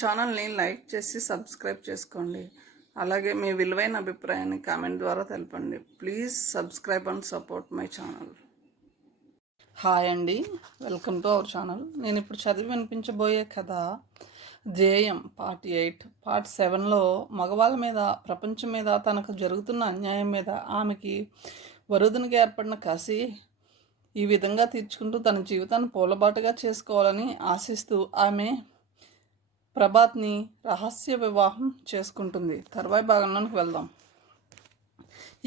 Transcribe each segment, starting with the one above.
ఛానల్ని లైక్ చేసి సబ్స్క్రైబ్ చేసుకోండి. అలాగే మీ విలువైన అభిప్రాయాన్ని కామెంట్ ద్వారా తెలపండి. Please subscribe and support my channel. Hi అండి, వెల్కమ్ టు అవర్ ఛానల్. నేను ఇప్పుడు చదివి వినిపించబోయే కథ ధ్యేయం పార్ట్ 8. పార్ట్ 7లో మగవాళ్ళ మీద, ప్రపంచం మీద, తనకు జరుగుతున్న అన్యాయం మీద ఆమెకి వరుదునికి ఏర్పడిన కసి ఈ విధంగా తీర్చుకుంటూ తన జీవితాన్ని పూలబాటుగా చేసుకోవాలని ఆశిస్తూ ఆమె ప్రభాత్ని రహస్య వివాహం చేసుకుంటుంది. తర్వాయి భాగంలోనికి వెళ్దాం.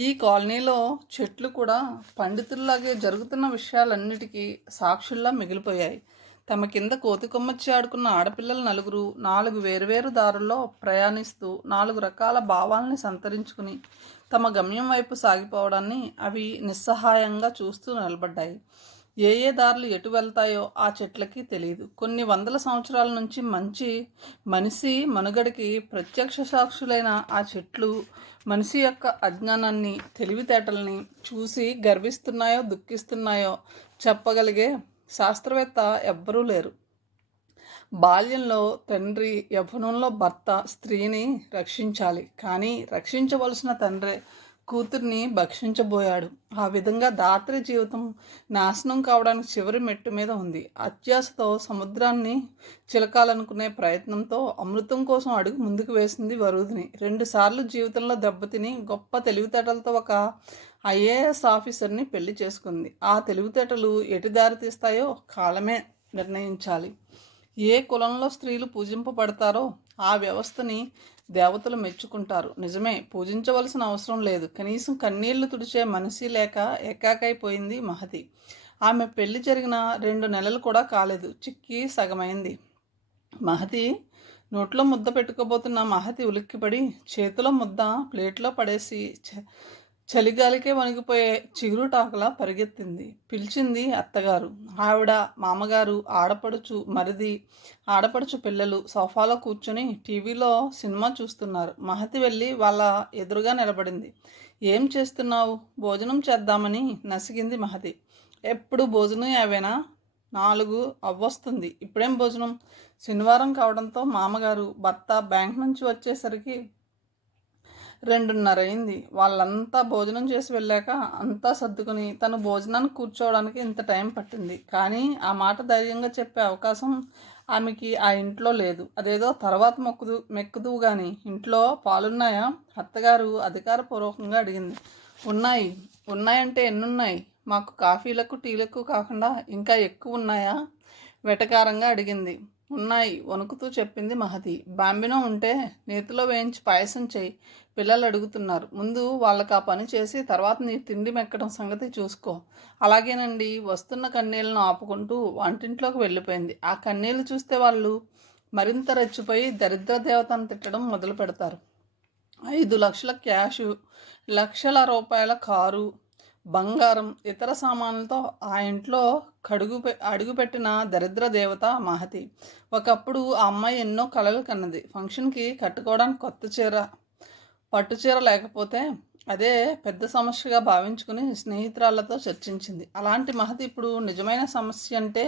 ఈ కాలనీలో చెట్లు కూడా పండితుల్లాగే జరుగుతున్న విషయాలన్నిటికీ సాక్షుల్లా మిగిలిపోయాయి. తమ కింద కోతి కొమ్మచ్చి ఆడుకున్న ఆడపిల్లలు నలుగురు 4 వేరువేరు దారుల్లో ప్రయాణిస్తూ 4 రకాల భావాల్ని సంతరించుకుని తమ గమ్యం వైపు సాగిపోవడాన్ని అవి నిస్సహాయంగా చూస్తూ నిలబడ్డాయి. ఏ దారులు ఎటు వెళ్తాయో ఆ చెట్లకి తెలియదు. కొన్ని వందల సంవత్సరాల నుంచి మనిషి మనుగడకి ప్రత్యక్ష సాక్షులైన ఆ చెట్లు మనిషి యొక్క అజ్ఞానాన్ని, తెలివితేటల్ని చూసి గర్విస్తున్నాయో దుఃఖిస్తున్నాయో చెప్పగలిగే శాస్త్రవేత్త ఎవ్వరూ లేరు. బాల్యంలో తండ్రి, యవ్వనంలో భర్త స్త్రీని రక్షించాలి, కానీ రక్షించవలసిన తండ్రి కూతుర్ని భక్షించబోయాడు. ఆ విధంగా దాత్రి జీవితం నాశనం కావడానికి చివరి మెట్టు మీద ఉంది. అత్యాశతో సముద్రాన్ని చిలకాలనుకునే ప్రయత్నంతో అమృతం కోసం అడుగు ముందుకు వేసింది వరుదిని. 2 సార్లు జీవితంలో దెబ్బతిని గొప్ప తెలివితేటలతో ఒక IAS ఆఫీసర్ని పెళ్లి చేసుకుంది. ఆ తెలివితేటలు ఎటు దారి తీస్తాయో కాలమే నిర్ణయించాలి. ఏ కులంలో స్త్రీలు పూజింపబడతారో ఆ వ్యవస్థని దేవతలు మెచ్చుకుంటారు. నిజమే, పూజించవలసిన అవసరం లేదు. కనీసం కన్నీళ్లు తుడిచే మనిషి లేక ఏకాకైపోయింది మహతి. ఆమె పెళ్లి జరిగిన 2 నెలలు కూడా కాలేదు, చిక్కి సగమైంది. మహతి నోట్లో ముద్ద పెట్టుకోబోతున్న మహతి ఉలిక్కిపడి చేతిలో ముద్ద ప్లేట్లో పడేసి చలిగాలికే వణిగిపోయే చిగురుటాకులా పరిగెత్తింది. పిలిచింది అత్తగారు. ఆవిడ, మామగారు, ఆడపడుచు, మరిది, ఆడపడుచు పిల్లలు సోఫాలో కూర్చొని టీవీలో సినిమా చూస్తున్నారు. మహతి వెళ్ళి వాళ్ళ ఎదురుగా నిలబడింది. ఏం చేస్తున్నావు? భోజనం చేద్దామని నసిగింది మహతి. ఎప్పుడు భోజనం అవేనా? 4 అవ్వొస్తుంది, ఇప్పుడేం భోజనం? శనివారం కావడంతో మామగారు, భర్త బ్యాంక్ నుంచి వచ్చేసరికి 2:30 అయింది. వాళ్ళంతా భోజనం చేసి వెళ్ళాక అంతా సర్దుకుని తను భోజనానికి కూర్చోవడానికి ఇంత టైం పట్టింది. కానీ ఆ మాట ధైర్యంగా చెప్పే అవకాశం ఆమెకి ఆ ఇంట్లో లేదు. అదేదో తర్వాత మెక్కుదువు కానీ ఇంట్లో పాలున్నాయా? అత్తగారు అధికారపూర్వకంగా అడిగింది. ఉన్నాయంటే ఎన్నున్నాయి? మాకు కాఫీలకు టీలకు కాకుండా ఇంకా ఎక్కువ ఉన్నాయా? వెటకారంగా అడిగింది. ఉన్నాయి, వణుకుతూ చెప్పింది మహతి. బాంబినో ఉంటే నేతిలో వేయించి పాయసం చేయి, పిల్లలు అడుగుతున్నారు. ముందు వాళ్ళకి ఆ పని చేసి తర్వాత నీ తిండి మెక్కడం సంగతి చూసుకో. అలాగేనండి. వస్తున్న కన్నీళ్లను ఆపుకుంటూ వంటింట్లోకి వెళ్ళిపోయింది. ఆ కన్నీళ్లు చూస్తే వాళ్ళు మరింత రెచ్చిపోయి దరిద్ర దేవతను తిట్టడం మొదలు పెడతారు. 5 లక్షల క్యాషు, లక్షల రూపాయల కారు, బంగారం, ఇతర సామాన్లతో ఆ ఇంట్లో అడుగుపెట్టిన దరిద్ర దేవత మహతి. ఒకప్పుడు ఆ అమ్మాయి ఎన్నో కలలు కన్నది. ఫంక్షన్కి కట్టుకోవడానికి కొత్త చీర, పట్టు చీర లేకపోతే అదే పెద్ద సమస్యగా భావించుకుని స్నేహితురాళ్లతో చర్చించింది. అలాంటి మహతి ఇప్పుడు నిజమైన సమస్య అంటే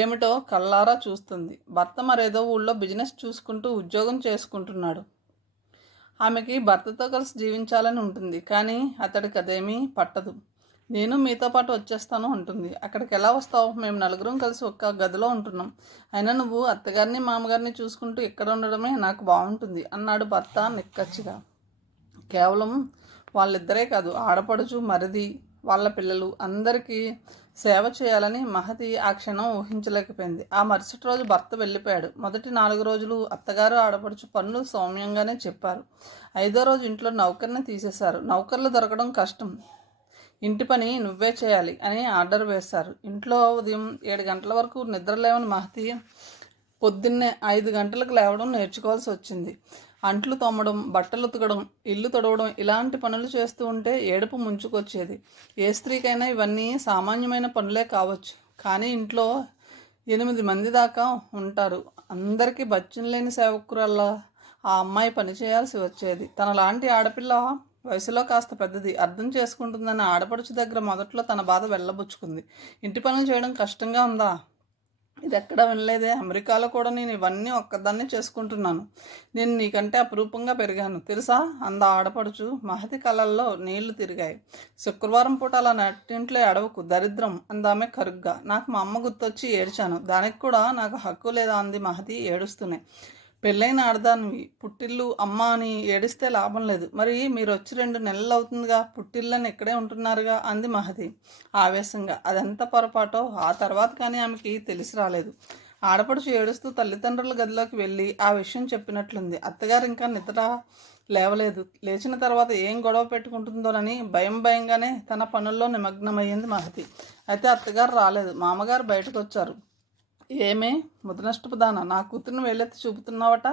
ఏమిటో కళ్ళారా చూస్తుంది. భర్త మరేదో ఊళ్ళో బిజినెస్ చూసుకుంటూ ఉద్యోగం చేసుకుంటున్నాడు. ఆమెకి భర్తతో కలిసి జీవించాలని ఉంటుంది, కానీ అతడికి అదేమీ పట్టదు. నేను మీతో పాటు వచ్చేస్తాను అంటుంది. అక్కడికి ఎలా వస్తావు? మేము 4 కలిసి ఒక్క గదిలో ఉంటున్నాం. అయినా నువ్వు అత్తగారిని మామగారిని చూసుకుంటూ ఇక్కడ ఉండడమే నాకు బాగుంటుంది అన్నాడు భర్త నిక్కచ్చిగా. కేవలం వాళ్ళిద్దరే కాదు, ఆడపడుచు, మరిది, వాళ్ళ పిల్లలు అందరికీ సేవ చేయాలని మహతి ఆ క్షణం ఊహించలేకపోయింది. ఆ మరుసటి రోజు భర్త వెళ్ళిపోయాడు. మొదటి 4 రోజులు అత్తగారు, ఆడపడుచు పనులు సౌమ్యంగానే చెప్పారు. 5వ రోజు ఇంట్లో నౌకర్ని తీసేశారు. నౌకర్లు దొరకడం కష్టం, ఇంటి పని నువ్వే చేయాలి అని ఆర్డర్ వేశారు. ఇంట్లో ఉదయం 7 గంటల వరకు నిద్రలేవని మహతి పొద్దున్నే 5 గంటలకు లేవడం నేర్చుకోవాల్సి వచ్చింది. అంట్లు తోమడం, బట్టలు ఉతకడం, ఇల్లు తొడవడం ఇలాంటి పనులు చేస్తూ ఉంటే ఏడుపు ముంచుకొచ్చేది. ఏ స్త్రీకైనా ఇవన్నీ సామాన్యమైన పనులే కావచ్చు, కానీ ఇంట్లో 8 మంది దాకా ఉంటారు. అందరికీ బచ్చం లేని సేవకురల్లా ఆ అమ్మాయి పని చేయాల్సి వచ్చేది. తనలాంటి ఆడపిల్ల వయసులో కాస్త పెద్దది, అర్థం చేసుకుంటుందని ఆడపడుచు దగ్గర మొదట్లో తన బాధ వెళ్ళబుచ్చుకుంది. ఇంటి పనులు చేయడం కష్టంగా ఉందా? ఇది ఎక్కడ వినలేదే, అమెరికాలో కూడా నేను ఇవన్నీ ఒక్కదాన్నే చేసుకుంటున్నాను. నేను నీకంటే అపురూపంగా పెరిగాను తెలుసా అంద ఆడపడుచు. మహతి కళ్ళల్లో నీళ్లు తిరిగాయి. శుక్రవారం పూట అలా నట్టింట్లో ఎడవకు దరిద్రం అందామె కరుగ్గా. నాకు మా అమ్మ గుర్తొచ్చి ఏడ్చాను. దానికి కూడా నాకు హక్కు లేదా అంది మహతి ఏడుస్తూనే. పెళ్ళైన ఆడదానివి పుట్టిల్లు అమ్మ అని ఏడిస్తే లాభం లేదు. మరి మీరు వచ్చి 2 నెలలు అవుతుందిగా, పుట్టిల్లని ఇక్కడే ఉంటున్నారుగా అంది మహతి ఆవేశంగా. అదెంత పొరపాటో ఆ తర్వాత కానీ ఆమెకి తెలిసి రాలేదు. ఆడపడుచు ఏడుస్తూ తల్లిదండ్రుల గదిలోకి వెళ్ళి ఆ విషయం చెప్పినట్లుంది. అత్తగారు ఇంకా నిద్ర లేవలేదు. లేచిన తర్వాత ఏం గొడవ పెట్టుకుంటుందోనని భయంగానే తన పనుల్లో నిమగ్నమయ్యింది మహతి. అయితే అత్తగారు రాలేదు. మామగారు బయటకు వచ్చారు. ఏమే ముదనష్టపు దాన, నా కూతుర్ని వేలెత్తి చూపుతున్నావట?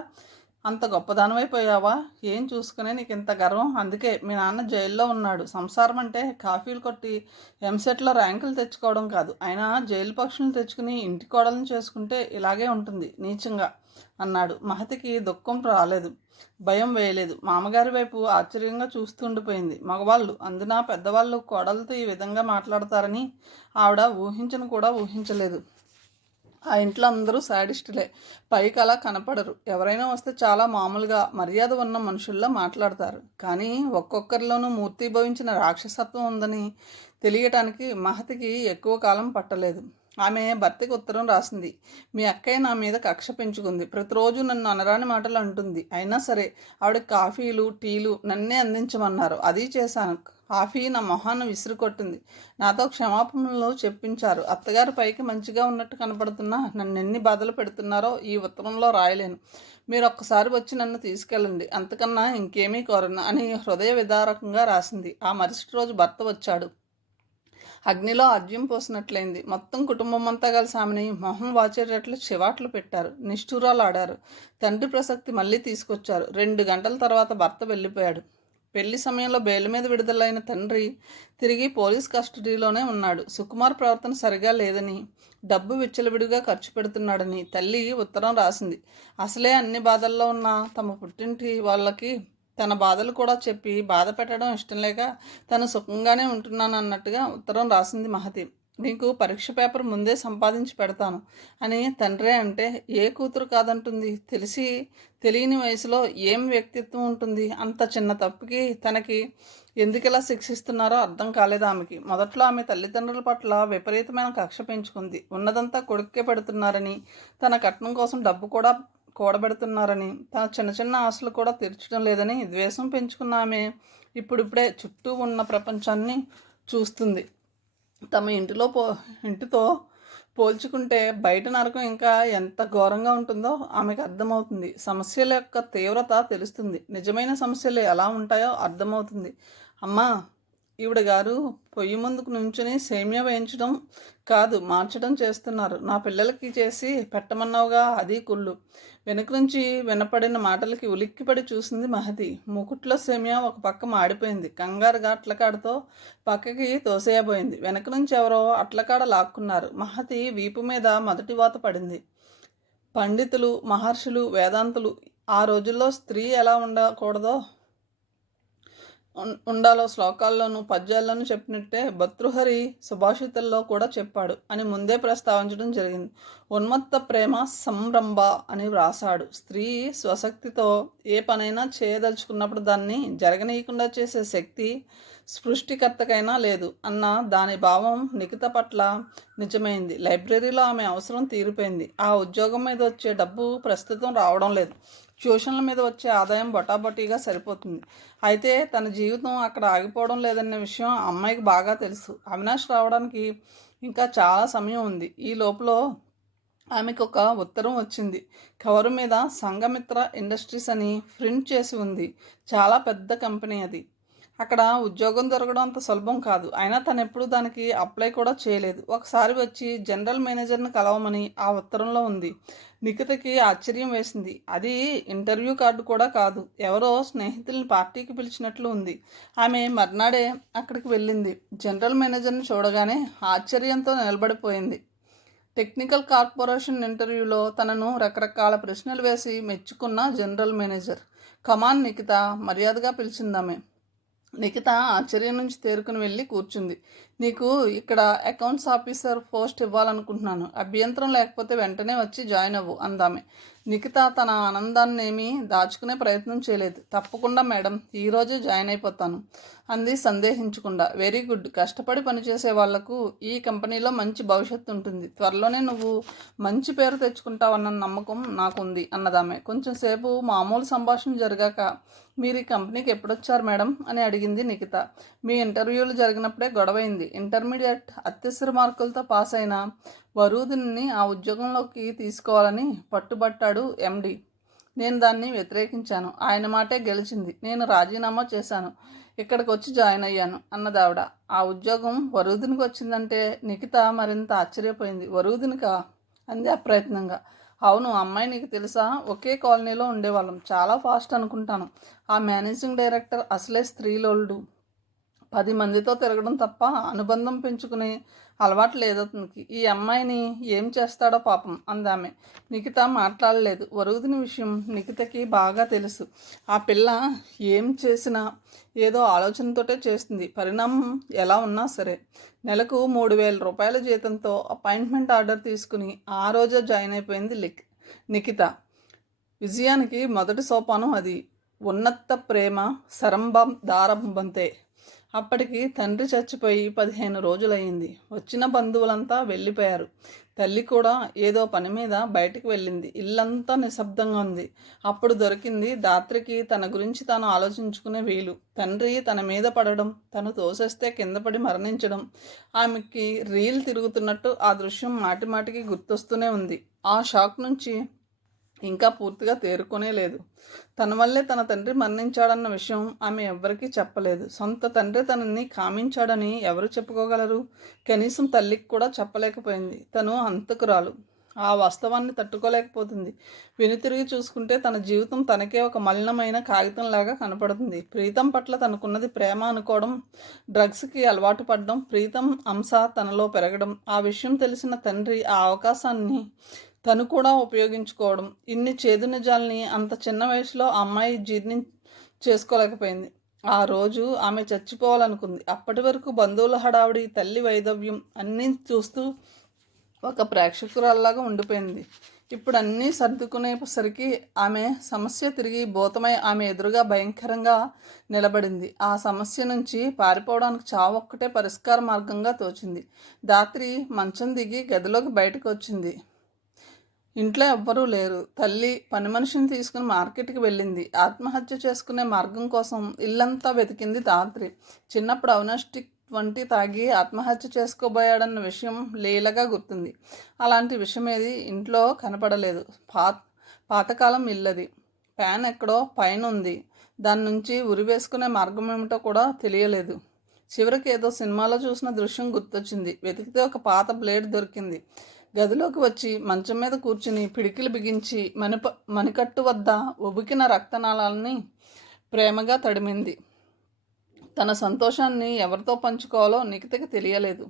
అంత గొప్పదానమైపోయావా? ఏం చూసుకునే నీకు ఇంత గర్వం? అందుకే మీ నాన్న జైల్లో ఉన్నాడు. సంసారం అంటే కాఫీలు కొట్టి ఎంసెట్లో ర్యాంకులు తెచ్చుకోవడం కాదు. అయినా జైలు పక్షులను తెచ్చుకుని ఇంటి కోడలను చేసుకుంటే ఇలాగే ఉంటుంది నీచంగా అన్నాడు. మహతికి దుఃఖం రాలేదు, భయం వేయలేదు. మామగారి వైపు ఆశ్చర్యంగా చూస్తుండిపోయింది. మగవాళ్ళు, అందున పెద్దవాళ్ళు కోడలతో ఈ విధంగా మాట్లాడతారని ఆవిడ ఊహించను కూడా ఊహించలేదు. ఆ ఇంట్లో అందరూ శాడిస్టులే, పైకి అలా కనపడరు. ఎవరైనా వస్తే చాలా మామూలుగా మర్యాద ఉన్న మనుషుల్లో మాట్లాడతారు. కానీ ఒక్కొక్కరిలోనూ మూర్తిభవించిన రాక్షసత్వం ఉందని తెలియటానికి మహతికి ఎక్కువ కాలం పట్టలేదు. ఆమె భర్తకి ఉత్తరం రాసింది. మీ అక్కయ్య నా మీద కక్ష పెంచుకుంది. ప్రతిరోజు నన్ను అనరాని మాటలు అంటుంది. అయినా సరే ఆవిడ కాఫీలు టీలు నన్నే అందించమన్నారు. అది చేశాను. కాఫీ నా మొహాన్ని విసిరికొట్టింది. నాతో క్షమాపణలు చెప్పించారు. అత్తగారు పైకి మంచిగా ఉన్నట్టు కనపడుతున్నా నన్ను ఎన్ని బాధలు పెడుతున్నారో ఈ ఉత్తరంలో రాయలేను. మీరు ఒక్కసారి వచ్చి నన్ను తీసుకెళ్ళండి, అంతకన్నా ఇంకేమీ కోరను అని హృదయ విదారకంగా రాసింది. ఆ మరుసటి రోజు భర్త వచ్చాడు. అగ్నిలో అర్జ్యం పోసినట్లయింది. మొత్తం కుటుంబం అంతా కలిసి ఆమెని మొహం వాచేటట్లు చివాట్లు పెట్టారు, నిష్ఠూరాలు ఆడారు. తండ్రి ప్రసక్తి మళ్ళీ తీసుకొచ్చారు. 2 గంటల తర్వాత భర్త వెళ్ళిపోయాడు. పెళ్లి సమయంలో బెయిల్ మీద విడుదలైన తండ్రి తిరిగి పోలీస్ కస్టడీలోనే ఉన్నాడు. సుకుమార్ ప్రవర్తన సరిగా లేదని, డబ్బు విచ్చలవిడిగా ఖర్చు పెడుతున్నాడని తల్లి ఉత్తరం రాసింది. అసలే అన్ని బాధల్లో ఉన్న తమ పుట్టింటి వాళ్ళకి తన బాధలు కూడా చెప్పి బాధ పెట్టడం ఇష్టం లేక తను సుఖంగానే ఉంటున్నాను అన్నట్టుగా ఉత్తరం రాసింది మహతి. నీకు పరీక్ష పేపర్ ముందే సంపాదించి పెడతాను అని తండ్రే అంటే ఏ కూతురు కాదంటుంది? తెలియని వయసులో ఏం వ్యక్తిత్వం ఉంటుంది? అంత చిన్న తప్పుకి తనకి ఎందుకిలా శిక్షిస్తున్నారో అర్థం కాలేదు ఆమెకి. మొదట్లో ఆమె తల్లిదండ్రుల పట్ల విపరీతమైన కక్ష పెంచుకుంది. ఉన్నదంతా కొడుక్కే పెడుతున్నారని, తన కట్నం కోసం డబ్బు కూడా కూడబెడుతున్నారని, తన చిన్న చిన్న ఆశలు కూడా తీర్చడం లేదని ద్వేషం పెంచుకున్న ఆమె ఇప్పుడిప్పుడే చుట్టూ ఉన్న ప్రపంచాన్ని చూస్తుంది. తమ ఇంటితో పోల్చుకుంటే బయట నరకం ఇంకా ఎంత ఘోరంగా ఉంటుందో ఆమెకు అర్థమవుతుంది. సమస్యల యొక్క తీవ్రత తెలుస్తుంది. నిజమైన సమస్యలు ఎలా ఉంటాయో అర్థమవుతుంది. అమ్మా, ఈవిడ గారు పొయ్యి ముందుకు నుంచుని సేమ్యా వేయించడం కాదు మార్చడం చేస్తున్నారు. నా పిల్లలకి చేసి పెట్టమన్నావుగా, అది కుళ్ళు. వెనుక నుంచి వినపడిన మాటలకి ఉలిక్కిపడి చూసింది మహతి. మూకుట్లో సేమ్యా ఒక పక్క మాడిపోయింది. కంగారుగా అట్లకాడతో పక్కకి తోసేయబోయింది. వెనక నుంచి ఎవరో అట్లకాడ లాక్కున్నారు. మహతి వీపు మీద మొదటి వాత పడింది. పండితులు, మహర్షులు, వేదాంతులు ఆ రోజుల్లో స్త్రీ ఎలా ఉండాలో శ్లోకాల్లోనూ పద్యాల్లోనూ చెప్పినట్టే భర్తృహరి సుభాషితుల్లో కూడా చెప్పాడు అని ముందే ప్రస్తావించడం జరిగింది. ఉన్మత్త ప్రేమ సంరంభ అని వ్రాసాడు. స్త్రీ స్వశక్తితో ఏ పనైనా చేయదలుచుకున్నప్పుడు దాన్ని జరగనీయకుండా చేసే శక్తి సృష్టికర్తకైనా లేదు అన్న దాని భావం నిఖిత పట్ల నిజమైంది. లైబ్రరీలో ఆమె అవసరం తీరిపోయింది. ఆ ఉద్యోగం మీద వచ్చే డబ్బు ప్రస్తుతం రావడం లేదు. ట్యూషన్ల మీద వచ్చే ఆదాయం బొటాబొటీగా సరిపోతుంది. అయితే తన జీవితం అక్కడ ఆగిపోవడం లేదన్న విషయం అమ్మాయికి బాగా తెలుసు. అవినాష్ రావడానికి ఇంకా చాలా సమయం ఉంది. ఈ లోపల ఆమెకు ఒక ఉత్తరం వచ్చింది. కవరు మీద సంఘమిత్ర ఇండస్ట్రీస్ అని ప్రింట్ చేసి ఉంది. చాలా పెద్ద కంపెనీ అది. అక్కడ ఉద్యోగం దొరకడం అంత సులభం కాదు. అయినా తను ఎప్పుడూ దానికి అప్లై కూడా చేయలేదు. ఒకసారి వచ్చి జనరల్ మేనేజర్ని కలవమని ఆ ఉత్తరంలో ఉంది. నిఖితకి ఆశ్చర్యం వేసింది. అది ఇంటర్వ్యూ కార్డు కూడా కాదు, ఎవరో స్నేహితుల్ని పార్టీకి పిలిచినట్లు ఉంది. ఆమె మర్నాడే అక్కడికి వెళ్ళింది. జనరల్ మేనేజర్ని చూడగానే ఆశ్చర్యంతో నిలబడిపోయింది. టెక్నికల్ కార్పొరేషన్ ఇంటర్వ్యూలో తనను రకరకాల ప్రశ్నలు వేసి మెచ్చుకున్న జనరల్ మేనేజర్. కమాన్ నిఖిత, మర్యాదగా పిలిచిందామె. నిఖిత ఆశ్చర్యం నుంచి తేరుకుని వెళ్ళి కూర్చుంది. నీకు ఇక్కడ అకౌంట్స్ ఆఫీసర్ పోస్ట్ ఇవ్వాలనుకుంటున్నాను. అభ్యంతరం లేకపోతే వెంటనే వచ్చి జాయిన్ అవ్వు అందామె. నిఖిత తన ఆనందాన్ని ఏమీ దాచుకునే ప్రయత్నం చేయలేదు. తప్పకుండా మేడం, ఈరోజే జాయిన్ అయిపోతాను అంది సందేహించకుండా. Very good. కష్టపడి పనిచేసే వాళ్లకు ఈ కంపెనీలో మంచి భవిష్యత్తు ఉంటుంది. త్వరలోనే నువ్వు మంచి పేరు తెచ్చుకుంటావన్న నమ్మకం నాకుంది అన్నదామె. కొంచెం సేపు మామూలు సంభాషణ జరిగాక, మీరు ఈ కంపెనీకి ఎప్పుడొచ్చారు మేడం అని అడిగింది నిఖిత. మీ ఇంటర్వ్యూలు జరిగినప్పుడే గొడవైంది. ఇంటర్మీడియట్ అత్యవసర మార్కులతో పాస్ అయిన వరూధిని ఆ ఉద్యోగంలోకి తీసుకోవాలని పట్టుబట్టాడు ఎండి. నేను దాన్ని వ్యతిరేకించాను. ఆయన మాటే గెలిచింది. నేను రాజీనామా చేశాను. ఇక్కడికి వచ్చి జాయిన్ అయ్యాను అన్నదావిడ. ఆ ఉద్యోగం వరూధినికి వచ్చిందంటే నిఖిత మరింత ఆశ్చర్యపోయింది. వరూధినికా అంది అప్రయత్నంగా. అవును, అమ్మాయి నీకు తెలుసా? ఒకే కాలనీలో ఉండేవాళ్ళం. చాలా ఫాస్ట్ అనుకుంటాను. ఆ మేనేజింగ్ డైరెక్టర్ అసలే స్త్రీలోల్డు. 10 మందితో తిరగడం తప్ప అనుబంధం పెంచుకునే అలవాటు లేదు అతనికి. ఈ అమ్మాయిని ఏం చేస్తాడో పాపం అందామె. నిఖిత మాట్లాడలేదు. వరూధిని విషయం నిఖితకి బాగా తెలుసు. ఆ పిల్ల ఏం చేసినా ఏదో ఆలోచనతోటే చేస్తుంది. పరిణామం ఎలా ఉన్నా సరే. నెలకు 3,000 రూపాయల జీతంతో అపాయింట్మెంట్ ఆర్డర్ తీసుకుని ఆ రోజే జాయిన్ అయిపోయింది నిఖిత. విజయానికి మొదటి సోపానం అది. ఉన్నత ప్రేమ సరంభం దారంభంతే. అప్పటికి తండ్రి చచ్చిపోయి 15 రోజులయ్యింది. వచ్చిన బంధువులంతా వెళ్ళిపోయారు. తల్లి కూడా ఏదో పని మీద బయటికి వెళ్ళింది. ఇల్లంతా నిశ్శబ్దంగా ఉంది. అప్పుడు దొరికింది ధాత్రికి తన గురించి తాను ఆలోచించుకునే వీలు. తండ్రి తన మీద పడడం, తను తోసేస్తే కింద పడి మరణించడం, ఆమెకి రీల్ తిరుగుతున్నట్టు ఆ దృశ్యం మాటిమాటికి గుర్తొస్తూనే ఉంది. ఆ షాక్ నుంచి ఇంకా పూర్తిగా తేరుకునే లేదు. తన వల్లే తన తండ్రి మరణించాడన్న విషయం ఆమె ఎవ్వరికీ చెప్పలేదు. సొంత తండ్రి తనని కామించాడని ఎవరు చెప్పుకోగలరు? కనీసం తల్లికి కూడా చెప్పలేకపోయింది. తను హంతకురాలు. ఆ వాస్తవాన్ని తట్టుకోలేకపోతుంది. వెనుతిరిగి చూసుకుంటే తన జీవితం తనకే ఒక మలినమైన కాగితంలాగా కనపడుతుంది. ప్రీతం పట్ల తనకున్నది ప్రేమ అనుకోవడం, డ్రగ్స్కి అలవాటు పడడం, ప్రీతం అంశ తనలో పెరగడం, ఆ విషయం తెలిసిన తండ్రి ఆ అవకాశాన్ని తను కూడా ఉపయోగించుకోవడం, ఇన్ని చేదు నిజాల్ని అంత చిన్న వయసులో ఆ అమ్మాయి చేసుకోలేకపోయింది. ఆ రోజు ఆమె చచ్చిపోవాలనుకుంది. అప్పటి వరకు బంధువుల హడావిడి, తల్లి వైధవ్యం అన్నీ చూస్తూ ఒక ప్రేక్షకురాల్లాగా ఉండిపోయింది. ఇప్పుడు అన్నీ సర్దుకునేసరికి ఆమె సమస్య తిరిగి భూతమై ఆమె ఎదురుగా భయంకరంగా నిలబడింది. ఆ సమస్య నుంచి పారిపోవడానికి చావు ఒక్కటే పరిష్కార మార్గంగా తోచింది. ధాత్రి మంచం దిగి గదిలోకి బయటకు వచ్చింది. ఇంట్లో ఎవ్వరూ లేరు. తల్లి పని మనిషిని తీసుకుని మార్కెట్కి వెళ్ళింది. ఆత్మహత్య చేసుకునే మార్గం కోసం ఇల్లంతా వెతికింది ధాత్రి. చిన్నప్పుడు అవినాష్టిక్ వంటి తాగి ఆత్మహత్య చేసుకోబోయాడన్న విషయం లీలగా గుర్తుంది. అలాంటి విషయం ఏది ఇంట్లో కనపడలేదు. పాతకాలం ఇల్లది. ఫ్యాన్ ఎక్కడో పైన ఉంది. దాని నుంచి ఉరి వేసుకునే మార్గం ఏమిటో కూడా తెలియలేదు. చివరికి ఏదో సినిమాలో చూసిన దృశ్యం గుర్తొచ్చింది. వెతికితే ఒక పాత బ్లేడ్ దొరికింది. గదిలోకి వచ్చి మంచం మీద కూర్చుని పిడికిలు బిగించి మణికట్టు వద్ద ఉబికిన రక్తనాళాలని ప్రేమగా తడిమింది. తన సంతోషాన్ని ఎవరితో పంచుకోవాలో నిఖితకి తెలియలేదు.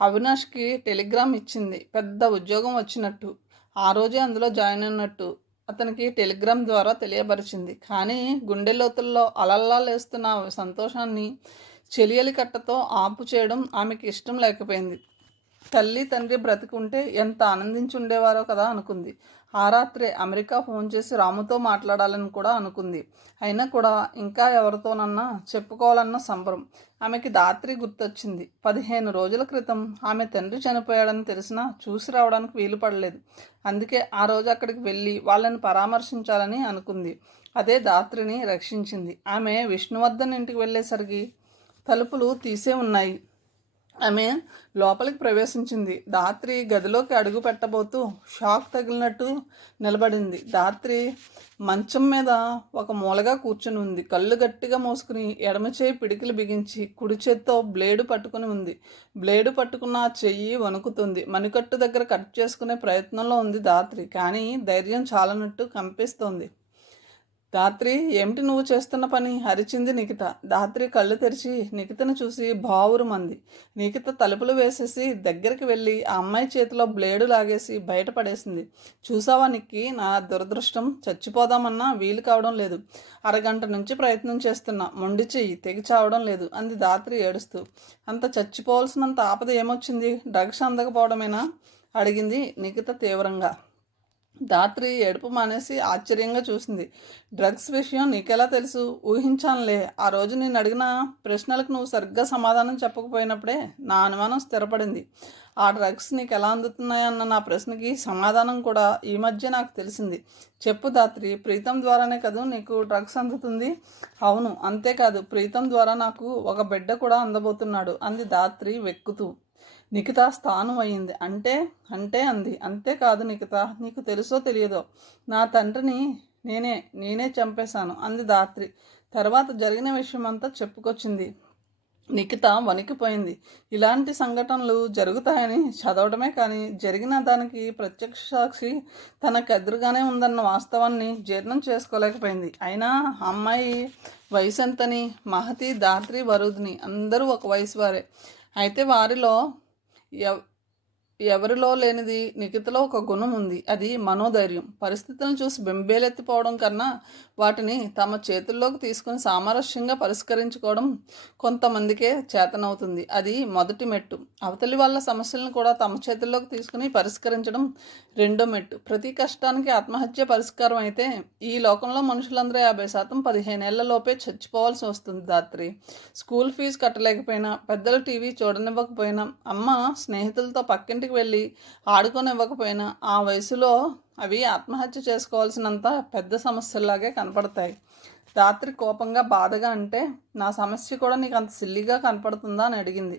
అవినాష్కి టెలిగ్రామ్ ఇచ్చింది. పెద్ద ఉద్యోగం వచ్చినట్టు, ఆ రోజే అందులో జాయిన్ అయినట్టు అతనికి టెలిగ్రామ్ ద్వారా తెలియపరిచింది. కానీ గుండె లోతుల్లో అలల్లా లేస్తున్న సంతోషాన్ని చెలియలి కట్టతో ఆపు చేయడం ఆమెకి ఇష్టం లేకపోయింది. తల్లి తండ్రి బ్రతికుంటే ఎంత ఆనందించి ఉండేవారో కదా అనుకుంది. ఆ రాత్రే అమెరికా ఫోన్ చేసి రాముతో మాట్లాడాలని కూడా అనుకుంది. అయినా కూడా ఇంకా ఎవరితోనన్నా చెప్పుకోవాలన్న సంబరం. ఆమెకి ధాత్రి గుర్తొచ్చింది. 15 రోజుల క్రితం ఆమె తండ్రి చనిపోయాడని తెలిసినా చూసి రావడానికి వీలు పడలేదు. అందుకే ఆ రోజు అక్కడికి వెళ్ళి వాళ్ళని పరామర్శించాలని అనుకుంది. అదే ధాత్రిని రక్షించింది. ఆమె విష్ణువర్ధన్ ఇంటికి వెళ్ళేసరికి తలుపులు తీసే ఉన్నాయి. ఆమె లోపలికి ప్రవేశించింది. ధాత్రి గదిలోకి అడుగు పెట్టబోతూ షాక్ తగిలినట్టు నిలబడింది. ధాత్రి మంచం మీద ఒక మూలగా కూర్చుని ఉంది. కళ్ళు గట్టిగా మూసుకుని ఎడమ చేయి పిడికిలు బిగించి కుడి చేత్తో బ్లేడు పట్టుకుని ఉంది. బ్లేడు పట్టుకున్న ఆ చెయ్యి వణుకుతుంది. మణికట్టు దగ్గర కట్ చేసుకునే ప్రయత్నంలో ఉంది ధాత్రి. కానీ ధైర్యం చాలనట్టు కంపిస్తోంది. ధాత్రి, ఏమిటి నువ్వు చేస్తున్న పని? అరిచింది నిఖిత. ధాత్రి కళ్ళు తెరిచి నిఖితను చూసి బావురుమంది. నిఖిత తలుపులు వేసేసి దగ్గరికి వెళ్ళి ఆ అమ్మాయి చేతిలో బ్లేడు లాగేసి బయటపడేసింది. చూసావా నిక్కి, నా దురదృష్టం, చచ్చిపోదామన్నా వీలు కావడం లేదు. అరగంట నుంచి ప్రయత్నం చేస్తున్నా, మొండి చెయ్యి తెగి చావడం లేదు అంది ధాత్రి ఏడుస్తూ. అంత చచ్చిపోవాల్సినంత ఆపద ఏమొచ్చింది? డ్రగ్స్ అందకపోవడమేనా? అడిగింది నిఖిత తీవ్రంగా. ధాత్రి ఏడుపు మానేసి ఆశ్చర్యంగా చూసింది. డ్రగ్స్ విషయం నీకెలా తెలుసు? ఊహించానులే. ఆ రోజు నేను అడిగిన ప్రశ్నలకు నువ్వు సరిగ్గా సమాధానం చెప్పకపోయినప్పుడే నా అనుమానం స్థిరపడింది. ఆ డ్రగ్స్ నీకు ఎలా అందుతున్నాయన్న నా ప్రశ్నకి సమాధానం కూడా ఈ మధ్య నాకు తెలిసింది. చెప్పు ధాత్రి, ప్రీతం ద్వారానే కదా నీకు డ్రగ్స్ అందుతుంది? అవును, అంతేకాదు, ప్రీతం ద్వారా నాకు ఒక బిడ్డ కూడా అందబోతున్నాడు అంది ధాత్రి వెక్కుతూ. నిఖిత స్థానం అయింది. అంటే అంటే అంది. అంతేకాదు నిఖిత, నీకు తెలుసో తెలియదో నా తండ్రిని నేనే చంపేశాను అంది ధాత్రి. తర్వాత జరిగిన విషయమంతా చెప్పుకొచ్చింది. నిఖిత వణికిపోయింది. ఇలాంటి సంఘటనలు జరుగుతాయని చదవడమే కానీ జరిగిన దానికి ప్రత్యక్ష సాక్షి తనకు ఎదురుగానే ఉందన్న వాస్తవాన్ని జీర్ణం చేసుకోలేకపోయింది. అయినా అమ్మాయి వయసు ఎంతని? మహతి, ధాత్రి, వరుదిని అందరూ ఒక వయసు వారే. అయితే వారిలో ఎవరిలో లేనిది నిఖితలో ఒక గుణం ఉంది. అది మనోధైర్యం. పరిస్థితులను చూసి బెంబేలెత్తిపోవడం కన్నా వాటిని తమ చేతుల్లోకి తీసుకుని సామరస్యంగా పరిష్కరించుకోవడం కొంతమందికే చేతనవుతుంది. అది మొదటి మెట్టు. అవతలి వాళ్ళ సమస్యలను కూడా తమ చేతుల్లోకి తీసుకుని పరిష్కరించడం రెండో మెట్టు. ప్రతి కష్టానికి ఆత్మహత్య పరిష్కారం అయితే ఈ లోకంలో మనుషులందరూ 50% 15 ఏళ్లలోపే చచ్చిపోవాల్సి వస్తుంది. ధాత్రి, స్కూల్ ఫీజు కట్టలేకపోయినా, పెద్దలు టీవీ చూడనివ్వకపోయినా, అమ్మ స్నేహితులతో పక్కింటికి వెళ్ళి ఆడుకొనివ్వకపోయినా ఆ వయసులో అవి ఆత్మహత్య చేసుకోవాల్సినంత పెద్ద సమస్యల్లాగే కనపడతాయి. ధాత్రి కోపంగా బాధగా అంటే, నా సమస్య కూడా నీకు అంత సిల్లిగా కనపడుతుందా అని అడిగింది.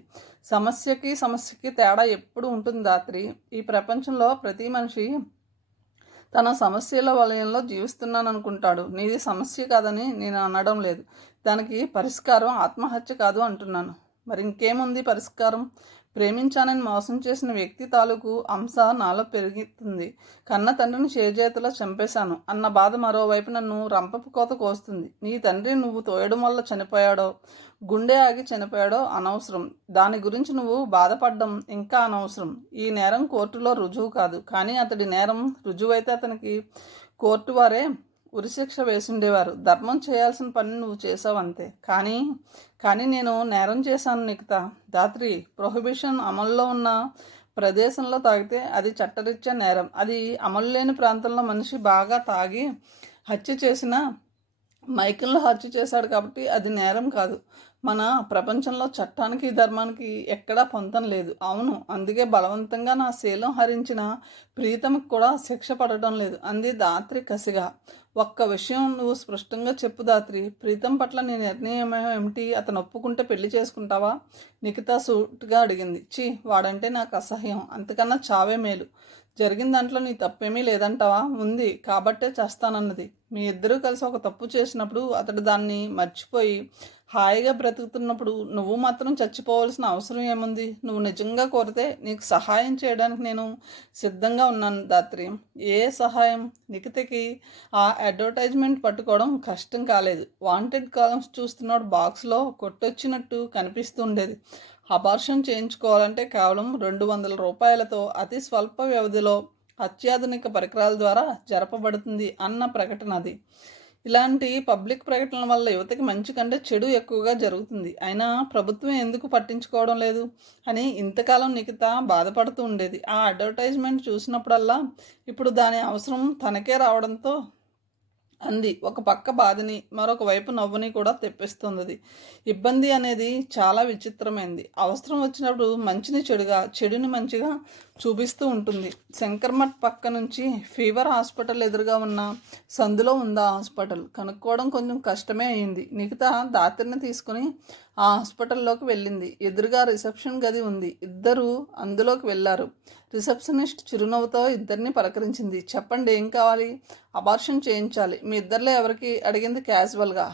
సమస్యకి తేడా ఎప్పుడు ఉంటుంది ధాత్రి. ఈ ప్రపంచంలో ప్రతి మనిషి తన సమస్యల వలయంలో జీవిస్తున్నాను అనుకుంటాడు. నీది సమస్య కాదని నేను అనడం లేదు. దానికి పరిష్కారం ఆత్మహత్య కాదు అంటున్నాను. మరి ఇంకేముంది పరిష్కారం? ప్రేమించానని మోసం చేసిన వ్యక్తి తాలూకు అంశ నాలో పెరుగుతుంది. కన్న తండ్రిని చేజేతిలో చంపేశాను అన్న బాధ మరోవైపు నన్ను రంపపు కోత కోస్తుంది. నీ తండ్రి నువ్వు తోయడం వల్ల చనిపోయాడో, గుండె ఆగి చనిపోయాడో అనవసరం. దాని గురించి నువ్వు బాధపడడం ఇంకా అనవసరం. ఈ నేరం కోర్టులో రుజువు కాదు. కానీ అతడి నేరం రుజువైతే అతనికి కోర్టు వారే ఉరిశిక్ష వేసుండేవారు. ధర్మం చేయాల్సిన పని నువ్వు చేసావు అంతే. కానీ నేను నేరం చేశాను నిఖిత. ధాత్రి, ప్రొహిబిషన్ అమల్లో ఉన్న ప్రదేశంలో తాగితే అది చట్టరీత్యా నేరం. అది అమలు లేని ప్రాంతంలో మనిషి బాగా తాగి హత్య చేసిన మైకంలో హత్య చేశాడు కాబట్టి అది నేరం కాదు. మన ప్రపంచంలో చట్టానికి ధర్మానికి ఎక్కడా పొంతం లేదు. అవును, అందుకే బలవంతంగా నా శీలం హరించిన ప్రీతమికి కూడా శిక్ష పడటం లేదు అంది ధాత్రి కసిగా. ఒక్క విషయం నువ్వు స్పష్టంగా చెప్పు ధాత్రి, ప్రీతం పట్ల నీ నిర్ణయం ఏమిటి? అతను ఒప్పుకుంటే పెళ్లి చేసుకుంటావా? నిఖిత సూటుగా అడిగింది. వాడంటే నాకు అసహ్యం, అంతకన్నా చావే మేలు. జరిగిన దాంట్లో నీ తప్పేమీ లేదంటావా? ఉంది కాబట్టే చేస్తానన్నది. మీ ఇద్దరూ కలిసి ఒక తప్పు చేసినప్పుడు అతడు దాన్ని మర్చిపోయి హాయిగా బ్రతుకుతున్నప్పుడు నువ్వు మాత్రం చచ్చిపోవాల్సిన అవసరం ఏముంది? నువ్వు నిజంగా కోరితే నీకు సహాయం చేయడానికి నేను సిద్ధంగా ఉన్నాను ధాత్రి. ఏ సహాయం? నిఖితకి ఆ అడ్వర్టైజ్మెంట్ పట్టుకోవడం కష్టం కాలేదు. వాంటెడ్ కాలమ్స్ చూస్తున్నాడు బాక్స్లో కొట్టొచ్చినట్టు కనిపిస్తుండేది. అబార్షన్ చేయించుకోవాలంటే కేవలం 200 రూపాయలతో అతి స్వల్ప వ్యవధిలో అత్యాధునిక పరికరాల ద్వారా జరపబడుతుంది అన్న ప్రకటన అది. ఇలాంటి పబ్లిక్ ప్రకటనల వల్ల యువతకి మంచి కంటే చెడు ఎక్కువగా జరుగుతుంది. అయినా ప్రభుత్వం ఎందుకు పట్టించుకోవడం లేదు అని ఇంతకాలం నిఖిత బాధపడుతూ ఉండేది. ఆ అడ్వర్టైజ్మెంట్ చూసినప్పుడల్లా ఇప్పుడు దాని అవసరం తనకే రావడంతో అంది. ఒక పక్క బాధని, మరొక వైపు నవ్వుని కూడా తెప్పిస్తుంది. ఇబ్బంది అనేది చాలా విచిత్రమైంది. అవసరం వచ్చినప్పుడు మంచిని చెడుగా, చెడుని మంచిగా చూపిస్తూ ఉంటుంది. శంకర్మఠ్ పక్క నుంచి ఫీవర్ హాస్పిటల్ ఎదురుగా ఉన్న సందులో ఉందా హాస్పిటల్ కనుక్కోవడం కొంచెం కష్టమే అయింది. నిఖిత ధాత్రిని తీసుకుని ఆ హాస్పిటల్లోకి వెళ్ళింది. ఎదురుగా రిసెప్షన్ గది ఉంది. ఇద్దరు అందులోకి వెళ్ళారు. రిసెప్షనిస్ట్ చిరునవ్వుతో ఇద్దరిని పలకరించింది. చెప్పండి, ఏం కావాలి? అబార్షన్ చేయించాలి. మీ ఇద్దరిలో ఎవరికి? అడిగింది క్యాజువల్గా.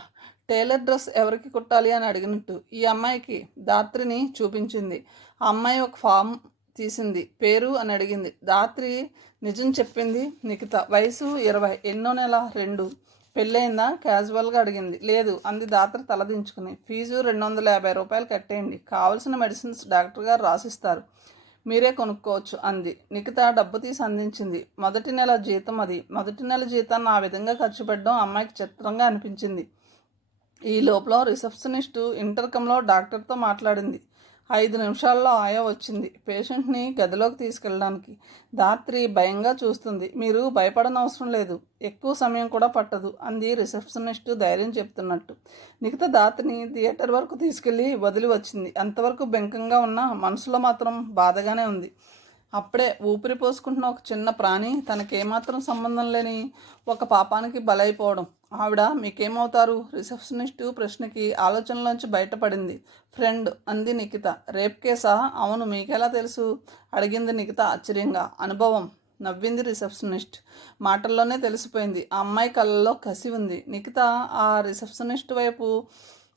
టైలర్ డ్రెస్ ఎవరికి కుట్టాలి అని అడిగినట్టు. ఈ అమ్మాయికి. ధాత్రిని చూపించింది. ఆ అమ్మాయి ఒక ఫామ్ తీసింది. పేరు అని అడిగింది. ధాత్రి నిజం చెప్పింది నిఖిత. వయసు 20. ఎన్నో నెల? 2. పెళ్ళయిందా క్యాజువల్గా అడిగింది. లేదు అంది దాత్రి తలదించుకుని. ఫీజు 250 రూపాయలు కట్టేయండి, కావలసిన మెడిసిన్స్ డాక్టర్ గారు రాసిస్తారు, మీరే కొనుక్కోవచ్చు అంది. నిఖిత డబ్బు తీసి అందించింది. మొదటి నెల జీతం అది. మొదటి నెల జీతాన్ని ఆ విధంగా ఖర్చు పెట్టడం అమ్మాయికి చిత్రంగా అనిపించింది. ఈ లోపల రిసెప్షనిస్టు ఇంటర్కంలో డాక్టర్తో మాట్లాడింది. 5 నిమిషాల్లో ఆయా వచ్చింది పేషెంట్ని గదిలోకి తీసుకెళ్ళడానికి. ధాత్రి భయంగా చూస్తుంది. మీరు భయపడనవసరం లేదు, ఎక్కువ సమయం కూడా పట్టదు అంది రిసెప్షనిస్టు ధైర్యం చెప్తున్నట్టు. మిగతా ధాత్రిని థియేటర్ వరకు తీసుకెళ్ళి వదిలి వచ్చింది. అంతవరకు బెంకంగా ఉన్న మనసులో మాత్రం బాధగానే ఉంది. అప్పుడే ఊపిరి పోసుకుంటున్న ఒక చిన్న ప్రాణి తనకేమాత్రం సంబంధం లేని ఒక పాపానికి బలైపోవడం. ఆవిడ మీకేమవుతారు? రిసెప్షనిస్టు ప్రశ్నకి ఆలోచనలోంచి బయటపడింది. ఫ్రెండ్ అంది నిఖిత. రేప్ కేసా? అవును, మీకెలా తెలుసు అడిగింది నిఖిత ఆశ్చర్యంగా. అనుభవం నవ్వింది రిసెప్షనిస్ట్. మాటల్లోనే తెలిసిపోయింది. ఆ అమ్మాయి కళ్ళల్లో కసి ఉంది. నిఖిత ఆ రిసెప్షనిస్ట్ వైపు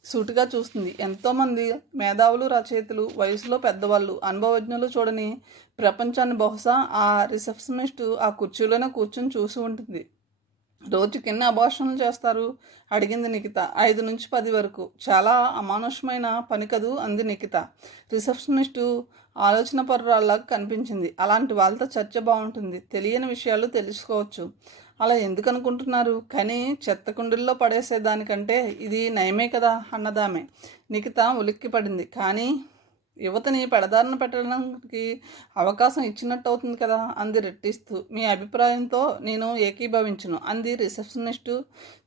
సూటిగా చూస్తుంది. ఎంతోమంది మేధావులు, రచయితలు, వయసులో పెద్దవాళ్ళు, అనుభవజ్ఞులు చూడని ప్రపంచాన్ని బహుశా ఆ రిసెప్షనిస్టు ఆ కుర్చీలోనే కూర్చొని చూసి ఉంటుంది. రోజుకి ఎన్ని అబార్షన్లు చేస్తారు అడిగింది నిఖిత. 5 నుంచి 10 వరకు. చాలా అమానుషమైన పని కదూ అంది నిఖిత. రిసెప్షనిస్టు ఆలోచన పరురాల్లాగా కనిపించింది. అలాంటి వాళ్ళతో చర్చ బాగుంటుంది, తెలియని విషయాలు తెలుసుకోవచ్చు. అలా ఎందుకు అనుకుంటున్నారు? కానీ చెత్త కుండీల్లో పడేసేదానికంటే ఇది నయమే కదా అన్నదామె. నిఖిత ఉలిక్కిపడింది. కానీ యువతని పెడదారిన పెట్టడానికి అవకాశం ఇచ్చినట్టు అవుతుంది కదా అంది రెట్టిస్తూ. మీ అభిప్రాయంతో నేను ఏకీభవించును అంది రిసెప్షనిస్టు.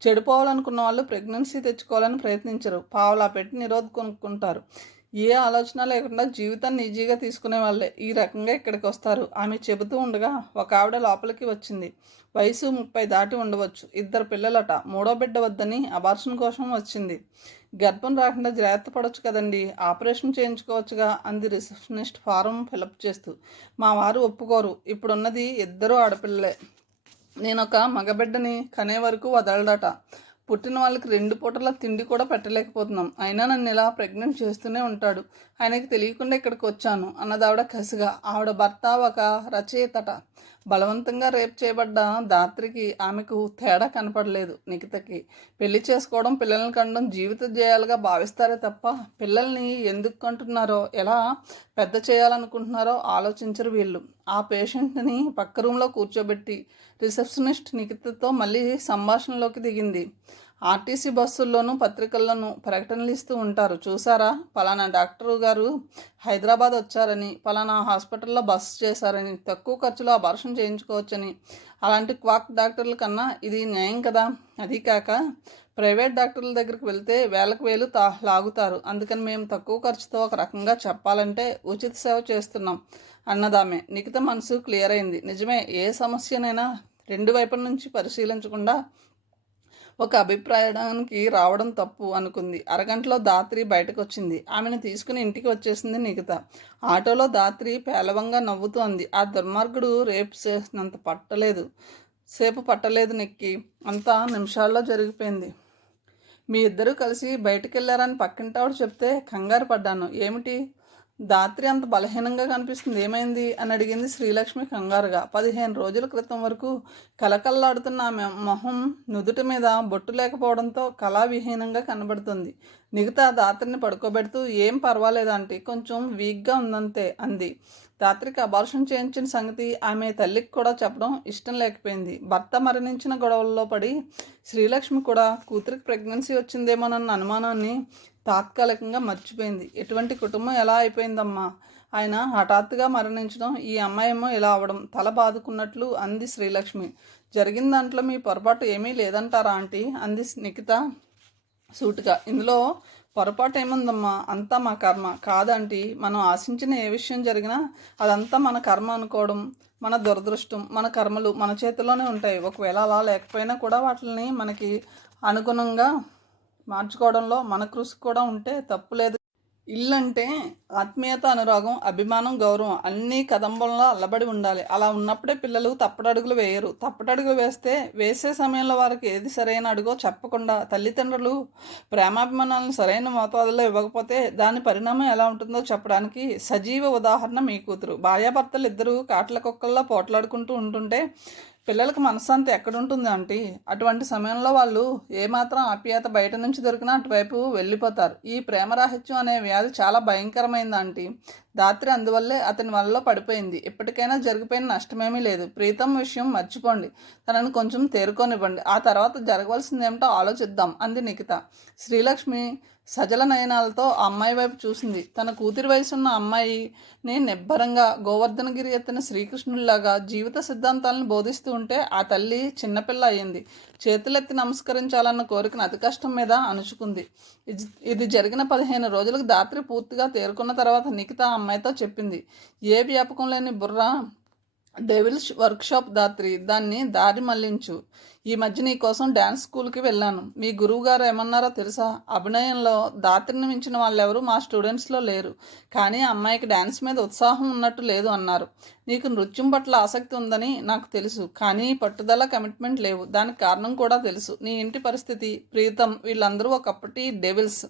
చెడిపోవాలనుకున్న వాళ్ళు ప్రెగ్నెన్సీ తెచ్చుకోవాలని ప్రయత్నించరు, పావలా పెట్టి నిరోధ కొనుక్కుంటారు. ఏ ఆలోచన లేకుండా జీవితాన్ని ఈజీగా తీసుకునే వాళ్ళే ఈ రకంగా ఇక్కడికి వస్తారు. ఆమె చెబుతూ ఉండగా ఒక ఆవిడ లోపలికి వచ్చింది. వయసు 30 దాటి ఉండవచ్చు. 2 పిల్లలట. 3వ బిడ్డ వద్దని అబార్షన్ కోసం వచ్చింది. గర్భం రాకుండా జాగ్రత్త పడవచ్చు కదండి, ఆపరేషన్ చేయించుకోవచ్చుగా అంది రిసెప్షనిస్ట్ ఫారం ఫిలప్ చేస్తూ. మా వారు ఒప్పుకోరు. ఇప్పుడున్నది 2 ఆడపిల్లలే. నేనొక మగబిడ్డని కనే వరకు వదలడట. పుట్టిన వాళ్ళకి 2 పూటల తిండి కూడా పెట్టలేకపోతున్నాం. అయినా నన్ను ఇలా ప్రెగ్నెంట్ చేస్తూనే ఉంటాడు. ఆయనకి తెలియకుండా ఇక్కడికి వచ్చాను అన్నదావిడ కసిగా. ఆవిడ భర్త ఒక రచయితట. బలవంతంగా రేప్ చేయబడ్డ ధాత్రికి ఆమెకు తేడా కనపడలేదు. నిఖితకి పెళ్లి చేసుకోవడం, పిల్లల్ని కనడం జీవిత ధ్యేయాలుగా భావిస్తారే తప్ప పిల్లల్ని ఎందుకు కంటున్నారో, ఎలా పెద్ద చేయాలనుకుంటున్నారో ఆలోచించరు వీళ్ళు. ఆ పేషెంట్ని పక్క రూమ్లో కూర్చోబెట్టి రిసెప్షనిస్ట్ నిఖితతో మళ్ళీ సంభాషణలోకి దిగింది. ఆర్టీసీ బస్సుల్లోనూ పత్రికల్లోనూ ప్రకటనలు ఇస్తూ ఉంటారు చూసారా, పలానా డాక్టరు గారు హైదరాబాద్ వచ్చారని, పలానా హాస్పిటల్లో బస్ చేశారని, తక్కువ ఖర్చులో అబార్షన్ చేయించుకోవచ్చని. అలాంటి క్వాక్ డాక్టర్ల కన్నా ఇది న్యాయం కదా. అదీ కాక ప్రైవేట్ డాక్టర్ల దగ్గరికి వెళ్తే వేలకు వేలు లాగుతారు. అందుకని మేము తక్కువ ఖర్చుతో ఒక రకంగా చెప్పాలంటే ఉచిత సేవ చేస్తున్నాం అన్నదామె. నిఖిత మనసు క్లియర్ అయింది. నిజమే, ఏ సమస్యనైనా 2 వైపుల నుంచి పరిశీలించకుండా ఒక అభిప్రాయానికి రావడం తప్పు అనుకుంది. అరగంటలో ధాత్రి బయటకు వచ్చింది. ఆమెను తీసుకుని ఇంటికి వచ్చేసింది నిఖిత. ఆటోలో ధాత్రి పేలవంగా నవ్వుతూ అంది. ఆ దుర్మార్గుడు రేపు సేపు పట్టలేదు నెక్కి, అంతా నిమిషాల్లో జరిగిపోయింది. మీ ఇద్దరూ కలిసి బయటికి వెళ్ళారని పక్కింటావిడ చెప్తే కంగారు పడ్డాను. ఏమిటి? ధాత్రి అంత బలహీనంగా కనిపిస్తుంది, ఏమైంది అని అడిగింది శ్రీలక్ష్మి కంగారుగా. 15 రోజుల క్రితం వరకు కలకల్లాడుతున్న ఆమె మొహం నుదుటి మీద బొట్టు లేకపోవడంతో కళావిహీనంగా కనబడుతుంది. మిగతా ధాత్రిని పడుకోబెడుతూ ఏం పర్వాలేదంటే కొంచెం వీక్గా ఉందంతే అంది. ధాత్రికి అబార్షన్ చేయించిన సంగతి ఆమె తల్లికి కూడా చెప్పడం ఇష్టం లేకపోయింది. భర్త మరణించిన గొడవల్లో పడి శ్రీలక్ష్మి కూడా కూతురికి ప్రెగ్నెన్సీ వచ్చిందేమోనన్న అనుమానాన్ని తాత్కాలికంగా మర్చిపోయింది. ఎటువంటి కుటుంబం ఎలా అయిపోయిందమ్మా, ఆయన హఠాత్తుగా మరణించడం, ఈ అమ్మాయేమో ఇలా అవడం తల బాదుకున్నట్లు అంది శ్రీలక్ష్మి. జరిగిన దాంట్లో మీ పొరపాటు ఏమీ లేదంటారా ఆంటీ అంది నిఖిత సూటిగా. ఇందులో పొరపాటు ఏముందమ్మా, అంతా మా కర్మ. కాదంటీ, మనం ఆశించిన ఏ విషయం జరిగినా అదంతా మన కర్మ అనుకోవడం మన దురదృష్టం. మన కర్మలు మన చేతిలోనే ఉంటాయి. ఒకవేళ అలా లేకపోయినా కూడా వాటిని మనకి అనుగుణంగా మార్చుకోవడంలో మన కృషి కూడా ఉంటే తప్పులేదు. ఇల్లంటే ఆత్మీయత, అనురాగం, అభిమానం, గౌరవం అన్నీ కదంబంలో అల్లబడి ఉండాలి. అలా ఉన్నప్పుడే పిల్లలు తప్పటడుగులు వేయరు. తప్పటడుగులు వేసే సమయంలో వారికి ఏది సరైన అడుగో చెప్పకుండా తల్లిదండ్రులు ప్రేమాభిమానాలను సరైన మోతాదులో ఇవ్వకపోతే దాని పరిణామం ఎలా ఉంటుందో చెప్పడానికి సజీవ ఉదాహరణ మీ కూతురు. భార్యాభర్తలు ఇద్దరు కాట్ల కుక్కల్లో పోట్లాడుకుంటూ ఉంటుంటే పిల్లలకు మనశ్శాంతి ఎక్కడుంటుంది ఆంటీ? అటువంటి సమయంలో వాళ్ళు ఏమాత్రం ఆప్యాయత బయట నుంచి దొరికినా అటువైపు వెళ్ళిపోతారు. ఈ ప్రేమరాహిత్యం అనే వ్యాధి చాలా భయంకరమైంది ఆంటీ. ధాత్రి అందువల్లే అతని వలలో పడిపోయింది. ఇప్పటికైనా జరిగిపోయిన నష్టమేమీ లేదు. ప్రీతం విషయం మర్చిపోండి. తనని కొంచెం తేరుకోనివ్వండి. ఆ తర్వాత జరగవలసిందేమిటో ఆలోచిద్దాం అంది నిఖిత. శ్రీలక్ష్మి సజల నయనాలతో ఆ అమ్మాయి వైపు చూసింది. తన కూతురి వయసున్న అమ్మాయిని నిబ్బరంగా గోవర్ధనగిరి ఎత్తిన శ్రీకృష్ణుడిలాగా జీవిత సిద్ధాంతాలను బోధిస్తూ ఉంటే ఆ తల్లి చిన్నపిల్ల అయ్యింది. చేతులెత్తి నమస్కరించాలన్న కోరికను అతి కష్టం మీద అణుచుకుంది. ఇది జరిగిన 15 రోజులకు ధాత్రి పూర్తిగా తేరుకున్న తర్వాత నిఖిత ఆ అమ్మాయితో చెప్పింది. ఏ వ్యాపకం లేని బుర్ర డెవిల్స్ వర్క్షాప్ ధాత్రి, దాన్ని దారి మళ్లించు. ఈ మధ్య నీ కోసం డ్యాన్స్ స్కూల్కి వెళ్ళాను. మీ గురువు గారు ఏమన్నారో తెలుసా? అభినయంలో ధాత్రిని మించిన వాళ్ళెవరూ మా స్టూడెంట్స్లో లేరు, కానీ ఆ అమ్మాయికి డ్యాన్స్ మీద ఉత్సాహం ఉన్నట్టు లేదు అన్నారు. నీకు నృత్యం పట్ల ఆసక్తి ఉందని నాకు తెలుసు, కానీ పట్టుదల కమిట్మెంట్ లేవు. దానికి కారణం కూడా తెలుసు. నీ ఇంటి పరిస్థితి, ప్రీతం వీళ్ళందరూ ఒకప్పటి డెవిల్స్.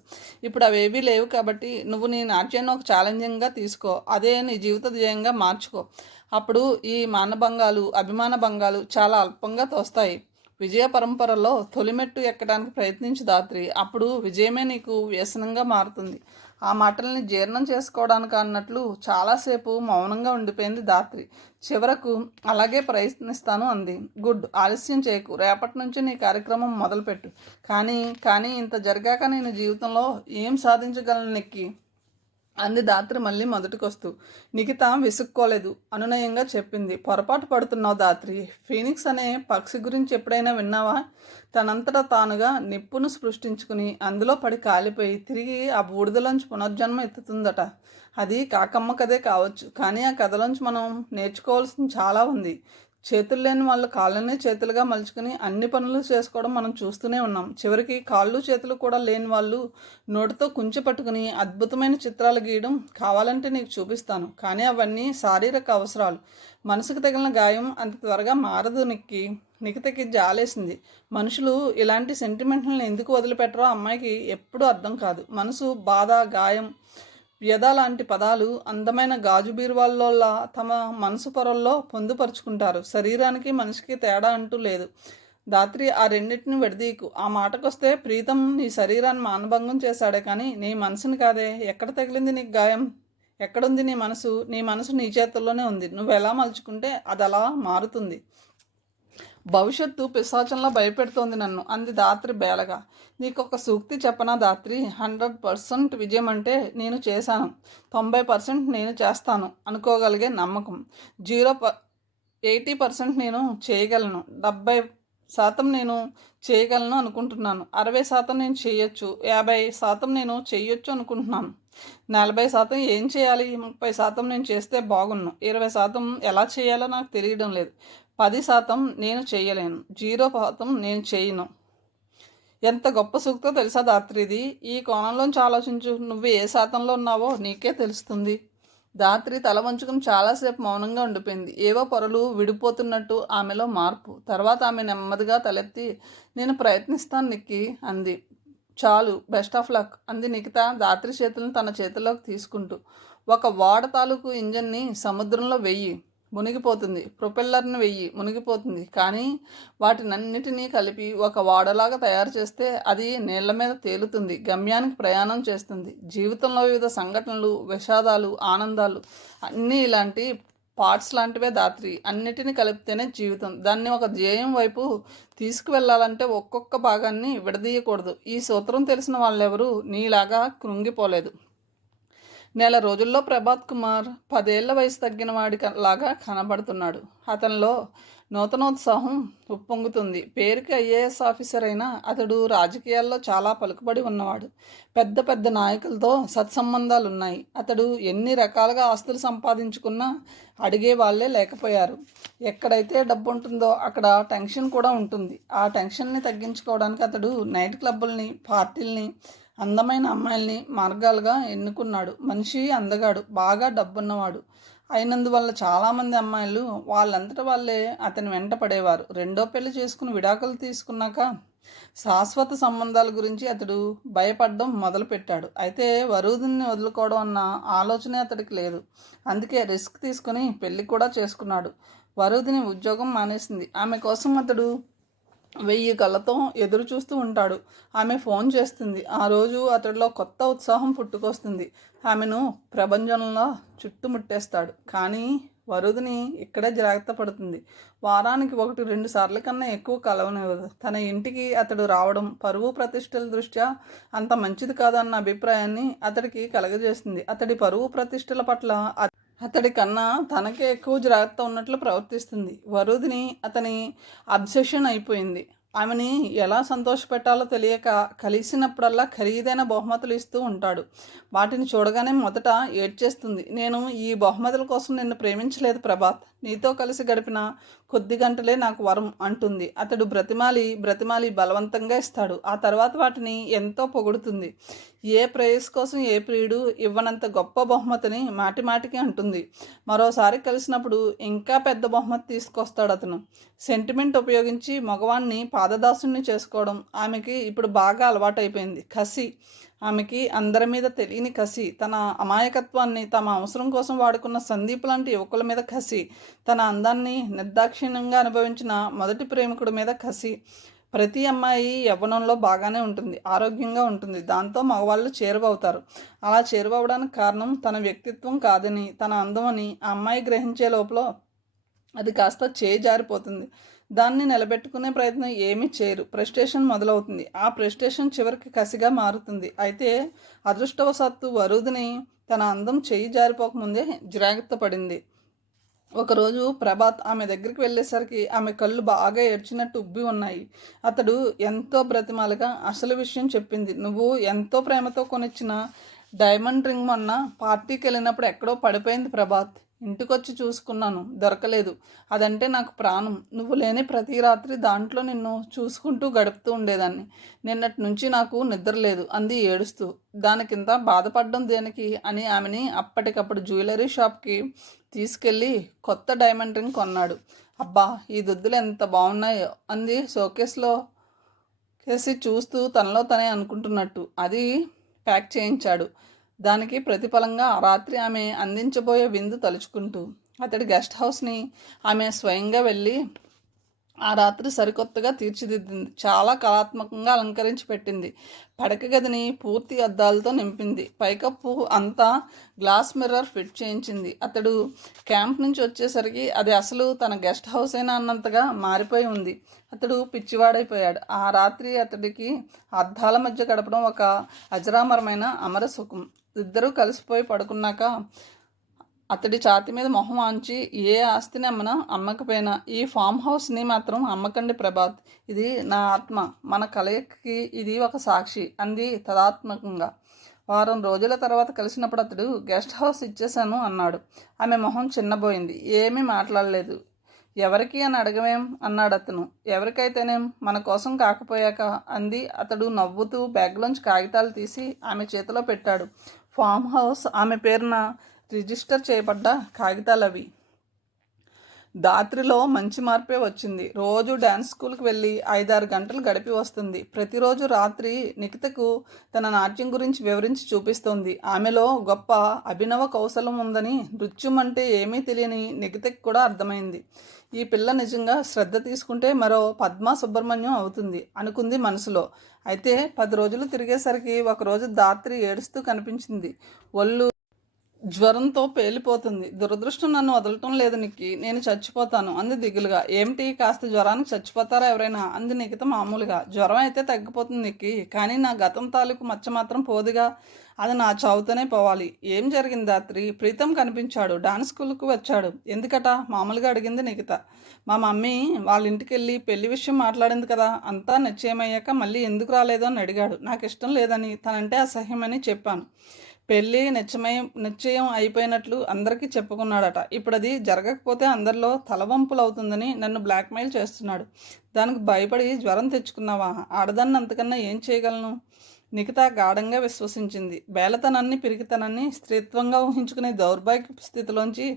ఇప్పుడు అవేవీ లేవు. కాబట్టి నువ్వు నీ నాట్యాన్ని ఒక ఛాలెంజింగ్గా తీసుకో. అదే నీ జీవిత ధ్యేయంగా మార్చుకో. అప్పుడు ఈ మానభంగాలు, అభిమాన భంగాలు చాలా అల్పంగా తోస్తాయి. విజయ పరంపరలో తొలిమెట్టు ఎక్కడానికి ప్రయత్నించు ధాత్రి. అప్పుడు విజయమే నీకు వ్యసనంగా మారుతుంది. ఆ మాటల్ని జీర్ణం చేసుకోవడానికి అన్నట్లు చాలాసేపు మౌనంగా ఉండిపోయింది ధాత్రి. చివరకు అలాగే ప్రయత్నిస్తాను అంది. గుడ్, ఆలస్యం చేయకు. రేపటి నుంచి నీ కార్యక్రమం మొదలుపెట్టు. కానీ ఇంత జరిగాక నేను జీవితంలో ఏం సాధించగలను నిక్కి అంది ధాత్రి మళ్ళీ మొదటికొస్తూ. నిఖిత విసుక్కోలేదు, అనునయంగా చెప్పింది. పొరపాటు పడుతున్నావు ధాత్రి. ఫీనిక్స్ అనే పక్షి గురించి ఎప్పుడైనా విన్నావా? తనంతటా తానుగా నిప్పును సృష్టించుకుని అందులో పడి కాలిపోయి తిరిగి ఆ బూడిదలోంచి పునర్జన్మ ఎత్తుతుందట. అది కాకమ్మ కథే కావచ్చు, కానీ ఆ కథలోంచి మనం నేర్చుకోవాల్సింది చాలా ఉంది. చేతులు లేని వాళ్ళు కాళ్ళనే చేతులుగా మలుచుకుని అన్ని పనులు చేసుకోవడం మనం చూస్తూనే ఉన్నాం. చివరికి కాళ్ళు చేతులు కూడా లేని వాళ్ళు నోటితో కుంచె పట్టుకుని అద్భుతమైన చిత్రాలు గీయడం కావాలంటే నీకు చూపిస్తాను. కానీ అవన్నీ శారీరక అవసరాలు. మనసుకు తగిలిన గాయం అంత త్వరగా మారదు నిఖితకి జాలేసింది. మనుషులు ఇలాంటి సెంటిమెంట్లను ఎందుకు వదిలిపెట్టరో అమ్మాయికి ఎప్పుడూ అర్థం కాదు. మనసు, బాధ, గాయం, వ్యధ లాంటి పదాలు అందమైన గాజు బీరువాల్లోలా తమ మనసు పొరల్లో పొందుపరుచుకుంటారు. శరీరానికి మనిషికి తేడా అంటూ లేదు. ధాత్రి, ఆ రెండింటిని విడదీయకు. ఆ మాటకొస్తే ప్రీతం నీ శరీరాన్ని మానభంగం చేశాడే కానీ నీ మనసుని కాదే. ఎక్కడ తగిలింది నీకు గాయం? ఎక్కడుంది నీ మనసు? నీ మనసు నీ చేతుల్లోనే ఉంది. నువ్వు ఎలా మలుచుకుంటే అది అలా మారుతుంది. భవిష్యత్తు పిశాచంలా భయపెడుతోంది నన్ను అంది ధాత్రి బేలగా. నీకొక సూక్తి చెప్పనా ధాత్రి? 100% విజయం అంటే నేను చేశాను, 90% నేను చేస్తాను అనుకోగలిగే నమ్మకం. 80% నేను చేయగలను, 70% నేను చేయగలను అనుకుంటున్నాను, 60% నేను చేయొచ్చు, 50% నేను చేయొచ్చు అనుకుంటున్నాను, 40% ఏం చేయాలి, 30% నేను చేస్తే బాగున్ను, 20% ఎలా చేయాలో నాకు తెలియడం లేదు, 10% నేను చేయలేను, 0% నేను చేయను. ఎంత గొప్ప సూక్తో తెలుసా ధాత్రిది? ఈ కోణంలోంచి ఆలోచించు. నువ్వు ఏ శాతంలో ఉన్నావో నీకే తెలుస్తుంది. ధాత్రి తల వంచుకుని చాలాసేపు మౌనంగా ఉండిపోయింది. ఏవో పొరలు విడిపోతున్నట్టు ఆమెలో మార్పు. తర్వాత ఆమె నెమ్మదిగా తలెత్తి, నేను ప్రయత్నిస్తాను నిక్కి అంది. చాలు, బెస్ట్ ఆఫ్ లక్ అంది నిఖిత ధాత్రి చేతులను తన చేతుల్లోకి తీసుకుంటూ. ఒక ఓడ తాలూకు ఇంజన్ని సముద్రంలో వెయ్యి, మునిగిపోతుంది. ప్రొపెల్లర్ని వెయ్యి, మునిగిపోతుంది. కానీ వాటినన్నిటినీ కలిపి ఒక ఓడలాగా తయారు చేస్తే అది నీళ్ల మీద తేలుతుంది, గమ్యానికి ప్రయాణం చేస్తుంది. జీవితంలో వివిధ సంఘటనలు, విషాదాలు, ఆనందాలు అన్నీ ఇలాంటి పార్ట్స్ లాంటివే ధాత్రి. అన్నిటినీ కలిపితేనే జీవితం. దాన్ని ఒక ధ్యేయం వైపు తీసుకువెళ్ళాలంటే ఒక్కొక్క భాగాన్ని విడదీయకూడదు. ఈ సూత్రం తెలిసిన వాళ్ళెవరూ నీలాగా కృంగిపోలేదు. నెల రోజుల్లో ప్రభాత్ కుమార్ 10 ఏళ్ల వయసు తగ్గిన వాడి లాగా కనబడుతున్నాడు. అతనిలో నూతనోత్సాహం ఉప్పొంగుతుంది. పేరుకి ఐఏఎస్ ఆఫీసర్ అయినా అతడు రాజకీయాల్లో చాలా పలుకుబడి ఉన్నవాడు. పెద్ద పెద్ద నాయకులతో సత్సంబంధాలున్నాయి. అతడు ఎన్ని రకాలుగా ఆస్తులు సంపాదించుకున్నా అడిగే వాళ్ళే లేకపోయారు. ఎక్కడైతే డబ్బు ఉంటుందో అక్కడ టెన్షన్ కూడా ఉంటుంది. ఆ టెన్షన్ని తగ్గించుకోవడానికి అతడు నైట్ క్లబ్బుల్ని, పార్టీల్ని, అందమైన అమ్మాయిల్ని మార్గాలుగా ఎన్నుకున్నాడు. మనిషి అందగాడు, బాగా డబ్బున్నవాడు అయినందువల్ల చాలామంది అమ్మాయిలు వాళ్ళంతట వాళ్ళే అతని వెంట పడేవారు. రెండో పెళ్లి చేసుకుని విడాకులు తీసుకున్నాక శాశ్వత సంబంధాల గురించి అతడు భయపడడం మొదలుపెట్టాడు. అయితే వరుదిని వదులుకోవడం అన్న ఆలోచనే అతడికి లేదు. అందుకే రిస్క్ తీసుకుని పెళ్లి కూడా చేసుకున్నాడు. వరుదిని ఉద్యోగం మానేసింది. ఆమె కోసం అతడు 1000 కళ్ళతో ఎదురు చూస్తూ ఉంటాడు. ఆమె ఫోన్ చేస్తుంది. ఆ రోజు అతడిలో కొత్త ఉత్సాహం పుట్టుకొస్తుంది. ఆమెను ప్రభంజనంలో చుట్టుముట్టేస్తాడు. కానీ వరుదిని ఇక్కడే జాగ్రత్త పడుతుంది. వారానికి 1-2 సార్లు కన్నా ఎక్కువ కలవనివ్వదు. తన ఇంటికి అతడు రావడం పరువు ప్రతిష్టల దృష్ట్యా అంత మంచిది కాదన్న అభిప్రాయాన్ని అతడికి కలగజేస్తుంది. అతడి పరువు ప్రతిష్టల పట్ల అతడి కన్నా తనకే ఎక్కువ జాగ్రత్త ఉన్నట్లు ప్రవర్తిస్తుంది. వరుదిని అతని అబ్సెషన్ అయిపోయింది. ఆమెని ఎలా సంతోషపెట్టాలో తెలియక కలిసినప్పుడల్లా ఖరీదైన బహుమతులు ఇస్తూ ఉంటాడు. వాటిని చూడగానే మొదట ఏడ్చేస్తుంది. నేను ఈ బహుమతుల కోసం నిన్ను ప్రేమించలేదు ప్రభాత్. నీతో కలిసి గడిపిన కొద్ది గంటలే నాకు వరం అంటుంది. అతడు బ్రతిమాలి బలవంతంగా ఇస్తాడు. ఆ తర్వాత వాటిని ఎంతో పొగుడుతుంది. ఏ ప్రేయస్ కోసం ఏ ప్రియుడు ఇవ్వనంత గొప్ప బహుమతిని మాటిమాటికి అంటుంది. మరోసారి కలిసినప్పుడు ఇంకా పెద్ద బహుమతి తీసుకొస్తాడు అతను. సెంటిమెంట్ ఉపయోగించి మగవాణ్ణి పాదదాసుని చేసుకోవడం ఆమెకి ఇప్పుడు బాగా అలవాటైపోయింది. కసి, ఆమెకి అందరి మీద తెలియని కసి, తన అమాయకత్వాన్ని తమ అవసరం కోసం వాడుకున్న సందీప్ లాంటి యువకుల మీద కసి, తన అందాన్ని నిర్దాక్షిణ్యంగా అనుభవించిన మొదటి ప్రేమికుడి మీద కసి. ప్రతి అమ్మాయి యవ్వనంలో బాగానే ఉంటుంది, ఆరోగ్యంగా ఉంటుంది. దాంతో మగవాళ్ళు చేరువవుతారు. అలా చేరువవడానికి కారణం తన వ్యక్తిత్వం కాదని, తన అందం అని ఆ అమ్మాయి గ్రహించే లోపల అది కాస్త జారిపోతుంది. దాన్ని నిలబెట్టుకునే ప్రయత్నం ఏమీ చేయరు. ప్రెస్టేషన్ మొదలవుతుంది. ఆ ప్రెస్టేషన్ చివరికి కసిగా మారుతుంది. అయితే అదృష్టవశాత్తు వరుదిని తన అందం జారిపోకముందే జాగ్రత్త పడింది. ఒకరోజు ప్రభాత్ ఆమె దగ్గరికి వెళ్ళేసరికి ఆమె కళ్ళు బాగా ఏడ్చినట్టు ఉబ్బి ఉన్నాయి. అతడు ఎంతో బ్రతిమాలుగా అసలు విషయం చెప్పింది. నువ్వు ఎంతో ప్రేమతో కొనిచ్చిన డైమండ్ రింగ్ మొన్న పార్టీకి వెళ్ళినప్పుడు ఎక్కడో పడిపోయింది ప్రభాత్. ఇంటికొచ్చి చూసుకున్నాను, దొరకలేదు. అదంటే నాకు ప్రాణం. నువ్వు లేని ప్రతి రాత్రి దాంట్లో నిన్ను చూసుకుంటూ గడుపుతూ ఉండేదాన్ని. నిన్నటి నుంచి నాకు నిద్ర లేదు అంది ఏడుస్తూ. దానికింత బాధపడడం దేనికి అని ఆమెని అప్పటికప్పుడు జ్యువెలరీ షాప్కి తీసుకెళ్ళి కొత్త డైమండ్ రింగ్ కొన్నాడు. అబ్బా, ఈ దుద్దులు ఎంత బాగున్నాయో అంది షోకేస్లో కేసి చూస్తూ తనలో తనే అనుకుంటున్నట్టు. అది ప్యాక్ చేయించాడు. దానికి ప్రతిఫలంగా ఆ రాత్రి ఆమె అందించబోయే విందు తలుచుకుంటూ అతడి గెస్ట్ హౌస్ని ఆమె స్వయంగా వెళ్ళి ఆ రాత్రి సరికొత్తగా తీర్చిదిద్దింది. చాలా కళాత్మకంగా అలంకరించి పెట్టింది. పడక గదిని పూర్తి అద్దాలతో నింపింది. పైకప్పు అంతా గ్లాస్ మిర్రర్ ఫిట్ చేయించింది. అతడు క్యాంప్ నుంచి వచ్చేసరికి అది అసలు తన గెస్ట్ హౌస్ అయినా అన్నంతగా మారిపోయి ఉంది. అతడు పిచ్చివాడైపోయాడు. ఆ రాత్రి అతడికి అద్దాల మధ్య గడపడం ఒక అజరామరమైన అమర సుఖం. ఇద్దరూ కలిసిపోయి పడుకున్నాక అతడి ఛాతి మీద మొహం ఆంచి, ఏ ఆస్తిని అమ్మకపోయినా ఈ ఫామ్ హౌస్ని మాత్రం అమ్మకండి ప్రభాత్. ఇది నా ఆత్మ, మన కలయికకి ఇది ఒక సాక్షి అంది తదాత్మకంగా. వారం రోజుల తర్వాత కలిసినప్పుడు అతడు గెస్ట్ హౌస్ ఇచ్చేశాను అన్నాడు. ఆమె మొహం చిన్నబోయింది. ఏమీ మాట్లాడలేదు. ఎవరికి అని అడగవేం అన్నాడు అతను. ఎవరికైతేనేం, మన కోసం కాకపోయాక అంది. అతడు నవ్వుతూ బ్యాగ్లోంచి కాగితాలు తీసి ఆమె చేతిలో పెట్టాడు. ఫామ్ హౌస్ ఆమె పేరున రిజిస్టర్ చేయబడ్డ కాగితాలవి. దాత్రిలో మంచి మార్పే వచ్చింది. రోజు డ్యాన్స్ స్కూల్కి వెళ్ళి 5-6 గంటలు గడిపి వస్తుంది. ప్రతిరోజు రాత్రి నిఖితకు తన నాట్యం గురించి వివరించి చూపిస్తోంది. ఆమెలో గొప్ప అభినవ కౌశలం ఉందని నృత్యం అంటే ఏమీ తెలియని నిఖితకి కూడా అర్థమైంది. ఈ పిల్ల నిజంగా శ్రద్ధ తీసుకుంటే మరో పద్మా సుబ్రహ్మణ్యం అవుతుంది అనుకుంది మనసులో. అయితే 10 రోజులు తిరిగేసరికి ఒకరోజు దాత్రి ఏడుస్తూ కనిపించింది. ఒళ్ళు జ్వరంతో పేలిపోతుంది. దురదృష్టం నన్ను వదలటం లేదు నిక్కి, నేను చచ్చిపోతాను అంది దిగులుగా. ఏమిటి, కాస్త జ్వరానికి చచ్చిపోతారా ఎవరైనా అంది నిఖిత మామూలుగా. జ్వరం అయితే తగ్గిపోతుంది నిక్కి, కానీ నా గతం తాలూకు మచ్చ మాత్రం పోదుగా. అది నా చావుతోనే పోవాలి. ఏం జరిగింది దాత్రి? ప్రీతం కనిపించాడు. డాన్స్ స్కూల్కు వచ్చాడు. ఎందుకట మామూలుగా అడిగింది నిఖిత. మా మమ్మీ వాళ్ళ ఇంటికి వెళ్ళి పెళ్లి విషయం మాట్లాడింది కదా, అంతా నిశ్చయమయ్యాక మళ్ళీ ఎందుకు రాలేదు అని అడిగాడు. నాకు ఇష్టం లేదని, తనంటే అసహ్యమని చెప్పాను. పెళ్ళి నిశ్చయం అయిపోయినట్లు అందరికీ చెప్పుకున్నాడట. ఇప్పుడు అది జరగకపోతే అందరిలో తలవంపులు అవుతుందని నన్ను బ్లాక్మెయిల్ చేస్తున్నాడు. దానికి భయపడి జ్వరం తెచ్చుకున్నావా? ఆడదాన్ని అంతకన్నా ఏం చేయగలను? నిఖిత గాఢంగా విశ్వసించింది. బేలతనాన్ని, పిరికితనాన్ని స్త్రీత్వంగా ఊహించుకునే దౌర్భాగ్య స్థితిలోంచి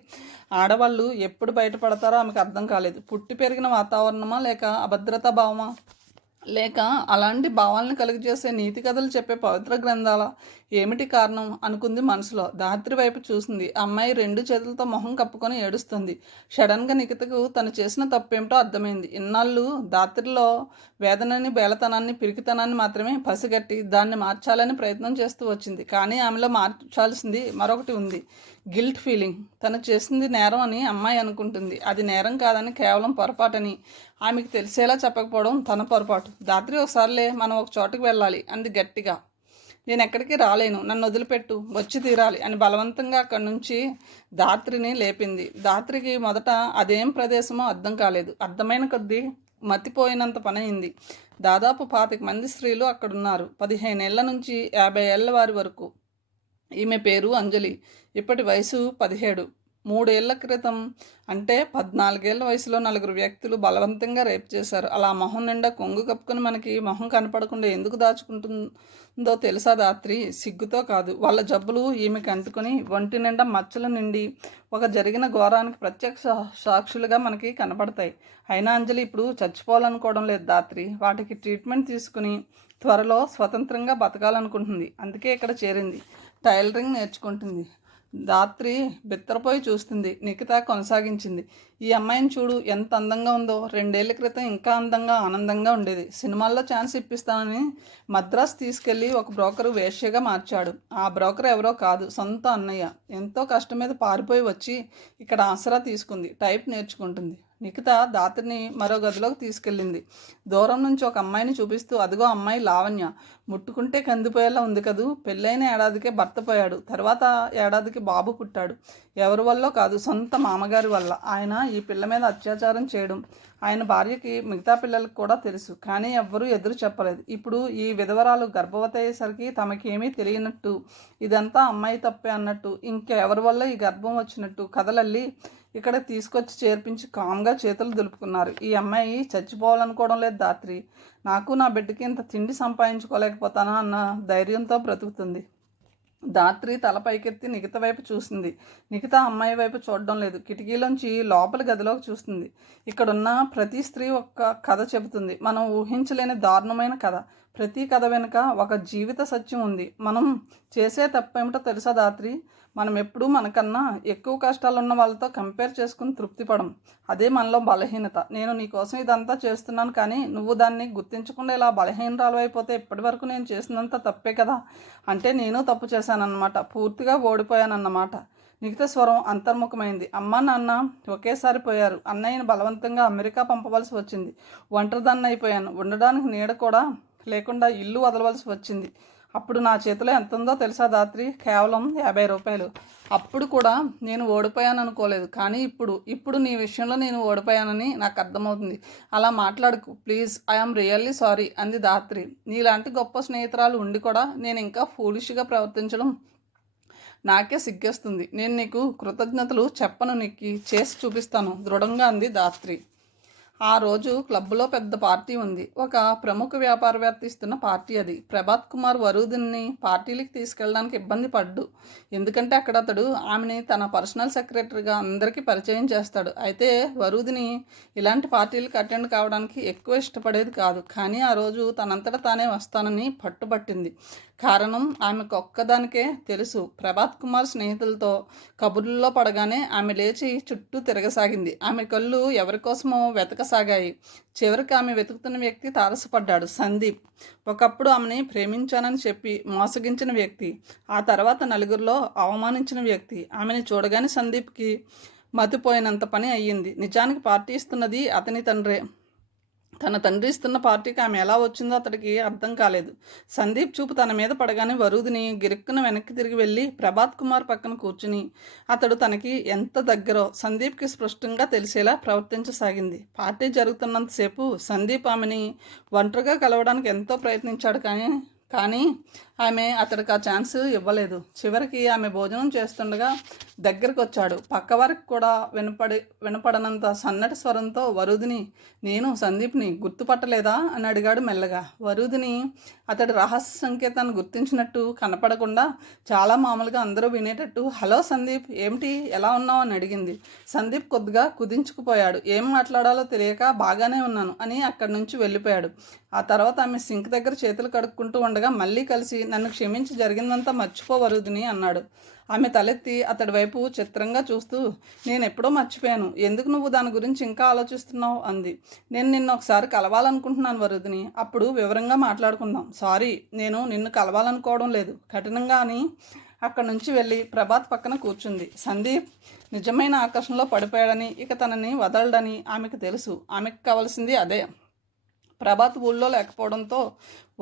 ఆడవాళ్ళు ఎప్పుడు బయటపడతారో ఆమెకు అర్థం కాలేదు. పుట్టి పెరిగిన వాతావరణమా, లేక అభద్రతా భావమా, లేక అలాంటి భావాలను కలుగజేసే నీతి కథలు చెప్పే పవిత్ర గ్రంథాల ఏమిటి కారణం అనుకుంది మనసులో. ధాత్రి వైపు చూసింది. అమ్మాయి 2 చేతులతో మొహం కప్పుకొని ఏడుస్తుంది. సడన్గా నిఖితకు తను చేసిన తప్పేమిటో అర్థమైంది. ఇన్నాళ్ళు ధాత్రిలో వేదనని, బేలతనాన్ని, పిరికితనాన్ని మాత్రమే పసిగట్టి దాన్ని మార్చాలని ప్రయత్నం చేస్తూ వచ్చింది. కానీ ఆమెలో మార్చాల్సింది మరొకటి ఉంది. Guilt feeling. తను చేసింది నేరం అని అమ్మాయి అనుకుంటుంది. అది నేరం కాదని, కేవలం పొరపాటని ఆమెకు తెలిసేలా చెప్పకపోవడం తన పొరపాటు. ధాత్రి ఒకసారిలే, మనం ఒక చోటుకు వెళ్ళాలి అంది గట్టిగా. నేను ఎక్కడికి రాలేను, నన్ను వదిలిపెట్టు, వచ్చి తీరాలి అని బలవంతంగా అక్కడి నుంచి ధాత్రిని లేపింది. ధాత్రికి మొదట అదేం ప్రదేశమో అర్థం కాలేదు. అర్థమైన కొద్దీ మతిపోయినంత పని అయింది. దాదాపు 25 మంది స్త్రీలు అక్కడున్నారు. 15 ఏళ్ల నుంచి 50 ఏళ్ల వారి వరకు. ఈమె పేరు అంజలి. ఇప్పటి వయసు 17. 3 ఏళ్ల క్రితం అంటే 14 ఏళ్ల వయసులో 4 వ్యక్తులు బలవంతంగా రేప్ చేశారు. అలా మొహం నిండా కొంగు కప్పుకొని మనకి మొహం కనపడకుండా ఎందుకు దాచుకుంటుందో తెలుసా ధాత్రి? సిగ్గుతో కాదు. వాళ్ళ జబ్బులు ఈమెకి అంటుకొని ఒంటి నిండా మచ్చలు నిండి ఒక జరిగిన ఘోరానికి ప్రత్యక్ష సాక్షులుగా మనకి కనపడతాయి. అయినా అంజలి ఇప్పుడు చచ్చిపోవాలనుకోవడం లేదు ధాత్రి. వాటికి ట్రీట్మెంట్ తీసుకుని త్వరలో స్వతంత్రంగా బతకాలనుకుంటుంది. అందుకే ఇక్కడ చేరింది. టైలరింగ్ నేర్చుకుంటుంది. ధాత్రి బిత్తరపోయి చూస్తుంది. నిఖిత కొనసాగించింది. ఈ అమ్మాయిని చూడు, ఎంత అందంగా ఉందో. 2 ఏళ్ల క్రితం ఇంకా అందంగా, ఆనందంగా ఉండేది. సినిమాల్లో ఛాన్స్ ఇప్పిస్తానని మద్రాసు తీసుకెళ్లి ఒక బ్రోకరు వేశ్యగా మార్చాడు. ఆ బ్రోకర్ ఎవరో కాదు, సొంత అన్నయ్య. ఎంతో కష్టం మీద పారిపోయి వచ్చి ఇక్కడ ఆసరా తీసుకుంది. టైప్ నేర్చుకుంటుంది. నిఖిత ధాత్రిని మరో గదిలోకి తీసుకెళ్ళింది. దూరం నుంచి ఒక అమ్మాయిని చూపిస్తూ, అదిగో అమ్మాయి లావణ్య. ముట్టుకుంటే కందిపోయేలా ఉంది కదూ. పెళ్ళైన ఏడాదికే భర్త పోయాడు. తర్వాత ఏడాదికి బాబు పుట్టాడు. ఎవరి వల్ల కాదు, సొంత మామగారి వల్ల. ఆయన ఈ పిల్ల మీద అత్యాచారం చేయడం ఆయన భార్యకి, మిగతా పిల్లలకు కూడా తెలుసు. కానీ ఎవ్వరూ ఎదురు చెప్పలేదు. ఇప్పుడు ఈ విధవరాలు గర్భవతి అయ్యేసరికి తమకేమీ తెలియనట్టు, ఇదంతా అమ్మాయి తప్పే అన్నట్టు, ఇంకెవరి వల్ల ఈ గర్భం వచ్చినట్టు కథలల్లి ఇక్కడ తీసుకొచ్చి చేర్పించి కామ్గా చేతులు దులుపుకున్నారు. ఈ అమ్మాయి చచ్చిపోవాలనుకోవడం లేదు ధాత్రి. నాకు నా బిడ్డకి ఇంత తిండి సంపాదించుకోలేకపోతానా అన్న ధైర్యంతో బ్రతుకుతుంది. ధాత్రి తల పైకెత్తి నిఖిత వైపు చూసింది. నిఖిత అమ్మాయి వైపు చూడడం లేదు. కిటికీలోంచి లోపలి గదిలోకి చూస్తుంది. ఇక్కడున్న ప్రతి స్త్రీ ఒక కథ చెబుతుంది. మనం ఊహించలేని దారుణమైన కథ. ప్రతి కథ వెనుక ఒక జీవిత సత్యం ఉంది. మనం చేసే తప్పేమిటో తెలుసా ధాత్రి? మనం ఎప్పుడూ మనకన్నా ఎక్కువ కష్టాలు ఉన్న వాళ్ళతో కంపేర్ చేసుకుని తృప్తిపడం. అదే మనలో బలహీనత. నేను నీకోసం ఇదంతా చేస్తున్నాను, కానీ నువ్వు దాన్ని గుర్తించకుండా ఇలా బలహీనరాలు అయిపోతే ఇప్పటి వరకు నేను చేసినంత తప్పే కదా. అంటే నేను తప్పు చేశానన్నమాట, పూర్తిగా ఓడిపోయానన్నమాట. నిఖిత స్వరం అంతర్ముఖమైంది. అమ్మ నాన్న ఒకేసారి పోయారు. అన్నయ్యని బలవంతంగా అమెరికా పంపవలసి వచ్చింది. ఒంటరిదాన్ని అయిపోయాను. ఉండడానికి నీడ కూడా లేకుండా ఇల్లు వదలవలసి వచ్చింది. అప్పుడు నా చేతిలో ఎంత ఉందో తెలుసా ధాత్రి? కేవలం 50 రూపాయలు. అప్పుడు కూడా నేను ఓడిపోయాను అనుకోలేదు. కానీ ఇప్పుడు నీ విషయంలో నేను ఓడిపోయానని నాకు అర్థమవుతుంది. అలా మాట్లాడుకు ప్లీజ్. ఐఆమ్ రియల్లీ సారీ అంది ధాత్రి. నీలాంటి గొప్ప స్నేహితురాలు ఉండి కూడా నేను ఇంకా ఫూలిష్గా ప్రవర్తించడం నాకే సిగ్గేస్తుంది. నేను నీకు కృతజ్ఞతలు చెప్పను, నీకు చేసి చూపిస్తాను దృఢంగా అంది ధాత్రి. ఆ రోజు క్లబ్లో పెద్ద పార్టీ ఉంది. ఒక ప్రముఖ వ్యాపారవేత్త ఇస్తున్న పార్టీ అది. ప్రభాత్ కుమార్ వరూధిని పార్టీలకు తీసుకెళ్ళడానికి ఇబ్బంది పడ్డు. ఎందుకంటే అక్కడ అతడు ఆమెని తన పర్సనల్ సెక్రటరీగా అందరికీ పరిచయం చేస్తాడు. అయితే వరూధిని ఇలాంటి పార్టీలకు అటెండ్ కావడానికి ఎక్కువ ఇష్టపడేది కాదు. కానీ ఆ రోజు తనంతట తానే వస్తానని పట్టుబట్టింది. కారణం ఆమెకు ఒక్కదానికే తెలుసు. ప్రభాత్ కుమార్ స్నేహితులతో కబుర్లలో పడగానే ఆమె లేచి చుట్టూ తిరగసాగింది. ఆమె కళ్ళు ఎవరికోసమో వెతకసాగాయి. చివరికి ఆమె వెతుకుతున్న వ్యక్తి తారసపడ్డాడు. సందీప్. ఒకప్పుడు ఆమెని ప్రేమించానని చెప్పి మోసగించిన వ్యక్తి. ఆ తర్వాత నలుగురిలో అవమానించిన వ్యక్తి. ఆమెని చూడగానే సందీప్కి మతిపోయినంత పని అయ్యింది. నిజానికి పార్టీ ఇస్తున్నది అతని తండ్రే. తన తండ్రి ఇస్తున్న పార్టీకి ఆమె ఎలా వచ్చిందో అతడికి అర్థం కాలేదు. సందీప్ చూపు తన మీద పడగానే వరూధిని గిరుక్కున వెనక్కి తిరిగి వెళ్ళి ప్రభాత్ కుమార్ పక్కన కూర్చుని అతడు తనకి ఎంత దగ్గరో సందీప్కి స్పష్టంగా తెలిసేలా ప్రవర్తించసాగింది. పార్టీ జరుగుతున్నంతసేపు సందీప్ ఆమెని ఒంటరిగా కలవడానికి ఎంతో ప్రయత్నించాడు. కానీ ఆమె అతడికి ఆ ఛాన్స్ ఇవ్వలేదు. చివరికి ఆమె భోజనం చేస్తుండగా దగ్గరకు వచ్చాడు. పక్కవారికి కూడా వినపడనంత సన్నటి స్వరంతో, వరుదిని, నేను సందీప్ని గుర్తుపట్టలేదా అని అడిగాడు మెల్లగా. వరుదిని అతడి రహస్య సంకేతాన్ని గుర్తించినట్టు కనపడకుండా చాలా మామూలుగా అందరూ వినేటట్టు, హలో సందీప్, ఏమిటి, ఎలా ఉన్నావు అని అడిగింది. సందీప్ కొద్దిగా కుదించుకుపోయాడు. ఏం మాట్లాడాలో తెలియక బాగానే ఉన్నాను అని అక్కడి నుంచి వెళ్ళిపోయాడు. ఆ తర్వాత ఆమె సింక్ దగ్గర చేతులు కడుక్కుంటూ ఉండగా మళ్ళీ కలిసి, నన్ను క్షమించి జరిగిందంతా మర్చిపోవరుదిని అన్నాడు. ఆమె తలెత్తి అతడి వైపు చిత్రంగా చూస్తూ, నేను ఎప్పుడో మర్చిపోయాను, ఎందుకు నువ్వు దాని గురించి ఇంకా ఆలోచిస్తున్నావు అంది. నేను నిన్ను ఒకసారి కలవాలనుకుంటున్నాను వరుదిని, అప్పుడు వివరంగా మాట్లాడుకుందాం. సారీ, నేను నిన్ను కలవాలనుకోవడం లేదు కఠినంగా అని అక్కడి నుంచి వెళ్ళి ప్రభాత్ పక్కన కూర్చుంది. సందీప్ నిజమైన ఆకర్షణలో పడిపోయాడని, ఇక తనని వదలడని ఆమెకు తెలుసు. ఆమెకు కావాల్సింది అదే. ప్రభాత్ ఊళ్ళో లేకపోవడంతో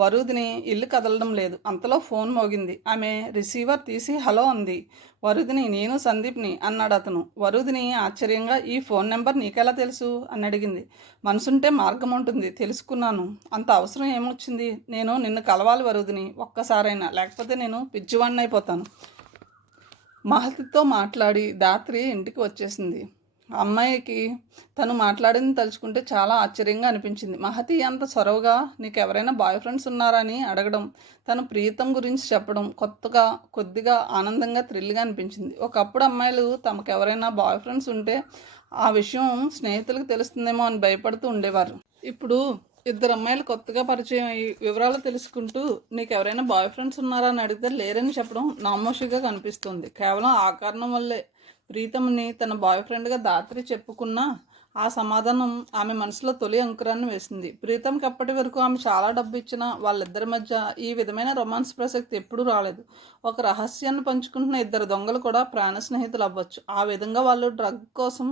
వరుదిని ఇల్లు కదలడం లేదు. అంతలో ఫోన్ మోగింది. ఆమె రిసీవర్ తీసి హలో అంది. వరుదిని, నేను సందీప్ని అన్నాడు అతను. వరుదిని ఆశ్చర్యంగా, ఈ ఫోన్ నెంబర్ నీకెలా తెలుసు అని అడిగింది. మనసుంటే మార్గం ఉంటుంది, తెలుసుకున్నాను. అంత అవసరం ఏమొచ్చింది? నేను నిన్ను కలవాలి వరుదిని, ఒక్కసారైనా, లేకపోతే నేను పిచ్చివాడిని అయిపోతాను. మహతితో మాట్లాడి దాత్రి ఇంటికి వచ్చేసింది. అమ్మాయికి తను మాట్లాడింది తలుచుకుంటే చాలా ఆశ్చర్యంగా అనిపించింది. మహతి అంత చొరవగా నీకు ఎవరైనా బాయ్ ఫ్రెండ్స్ ఉన్నారా అని అడగడం, తను ప్రీతం గురించి చెప్పడం కొద్దిగా ఆనందంగా థ్రిల్గా అనిపించింది. ఒకప్పుడు అమ్మాయిలు తమకు ఎవరైనా బాయ్ ఫ్రెండ్స్ ఉంటే ఆ విషయం స్నేహితులకు తెలుస్తుందేమో అని భయపడుతూ ఉండేవారు. ఇప్పుడు ఇద్దరు అమ్మాయిలు కొత్తగా పరిచయం అయ్యి వివరాలు తెలుసుకుంటూ నీకు ఎవరైనా బాయ్ ఫ్రెండ్స్ ఉన్నారా అని అడిగితే లేరని చెప్పడం నామోషిగా కనిపిస్తుంది. కేవలం ఆ కారణం వల్లే ప్రీతంని తన బాయ్ ఫ్రెండ్గా దాత్రి చెప్పుకున్నా ఆ సమాధానం ఆమె మనసులో తొలి అంకురాన్ని వేసింది. ప్రీతంకి అప్పటి వరకు ఆమె చాలా డబ్బు ఇచ్చినా వాళ్ళిద్దరి మధ్య ఈ విధమైన రొమాన్స్ ప్రసక్తి ఎప్పుడూ రాలేదు. ఒక రహస్యాన్ని పంచుకుంటున్న ఇద్దరు దొంగలు కూడా ప్రాణ స్నేహితులు అవ్వచ్చు. ఆ విధంగా వాళ్ళు డ్రగ్ కోసం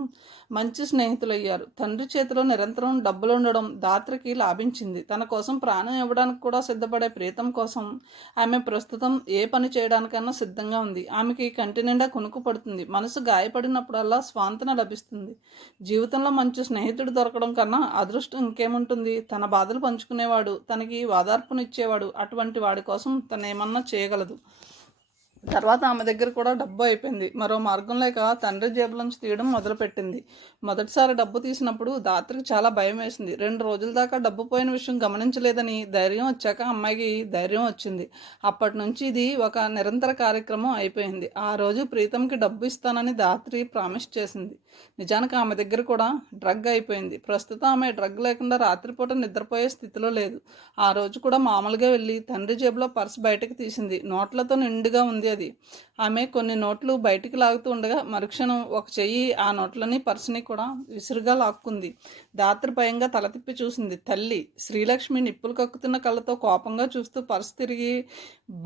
మంచి స్నేహితులు అయ్యారు. తండ్రి చేతిలో నిరంతరం డబ్బులు ఉండడం దాత్రికి లాభించింది. తన కోసం ప్రాణం ఇవ్వడానికి కూడా సిద్ధపడే ప్రీతం కోసం ఆమె ప్రస్తుతం ఏ పని చేయడానికన్నా సిద్ధంగా ఉంది. ఆమెకి కంటి నిండా కునుకు పడుతుంది. మనసు గాయపడినప్పుడల్లా స్వాంతన లభిస్తుంది. జీవితంలో మంచి స్నేహితుడు దొరకడం కన్నా అదృష్టం ఇంకేముంటుంది? తన బాధలు పంచుకునేవాడు, తనకి వాదార్పునిచ్చేవాడు, అటువంటి వాడి కోసం తను ఏమన్నా చేయగలదు. తర్వాత ఆమె దగ్గర కూడా డబ్బు అయిపోయింది. మరో మార్గం లేక తండ్రి జేబులోంచి తీయడం మొదలుపెట్టింది. మొదటిసారి డబ్బు తీసినప్పుడు దాత్రికి చాలా భయం వేసింది. 2 రోజుల దాకా డబ్బు పోయిన విషయం గమనించలేదని ధైర్యం వచ్చాక అమ్మాయికి ధైర్యం వచ్చింది. అప్పటి నుంచి ఇది ఒక నిరంతర కార్యక్రమం అయిపోయింది. ఆ రోజు ప్రీతంకి డబ్బు ఇస్తానని దాత్రి ప్రామిస్ చేసింది. నిజానికి ఆమె దగ్గర కూడా డ్రగ్ అయిపోయింది. ప్రస్తుతం ఆమె డ్రగ్ లేకుండా రాత్రిపూట నిద్రపోయే స్థితిలో లేదు. ఆ రోజు కూడా మామూలుగా వెళ్ళి తండ్రి జేబులో పర్స్ బయటకు తీసింది. నోట్లతో నిండుగా ఉంది అది. ఆమె కొన్ని నోట్లు బయటికి లాగుతూ ఉండగా మరుక్షణం ఒక చెయ్యి ఆ నోట్లని పర్సుని కూడా విసురుగా లాక్కుంది. దాత్రి భయంగా తల తిప్పి చూసింది. తల్లి శ్రీలక్ష్మి నిప్పులు కక్కుతున్న కళ్ళతో కోపంగా చూస్తూ పర్సు తిరిగి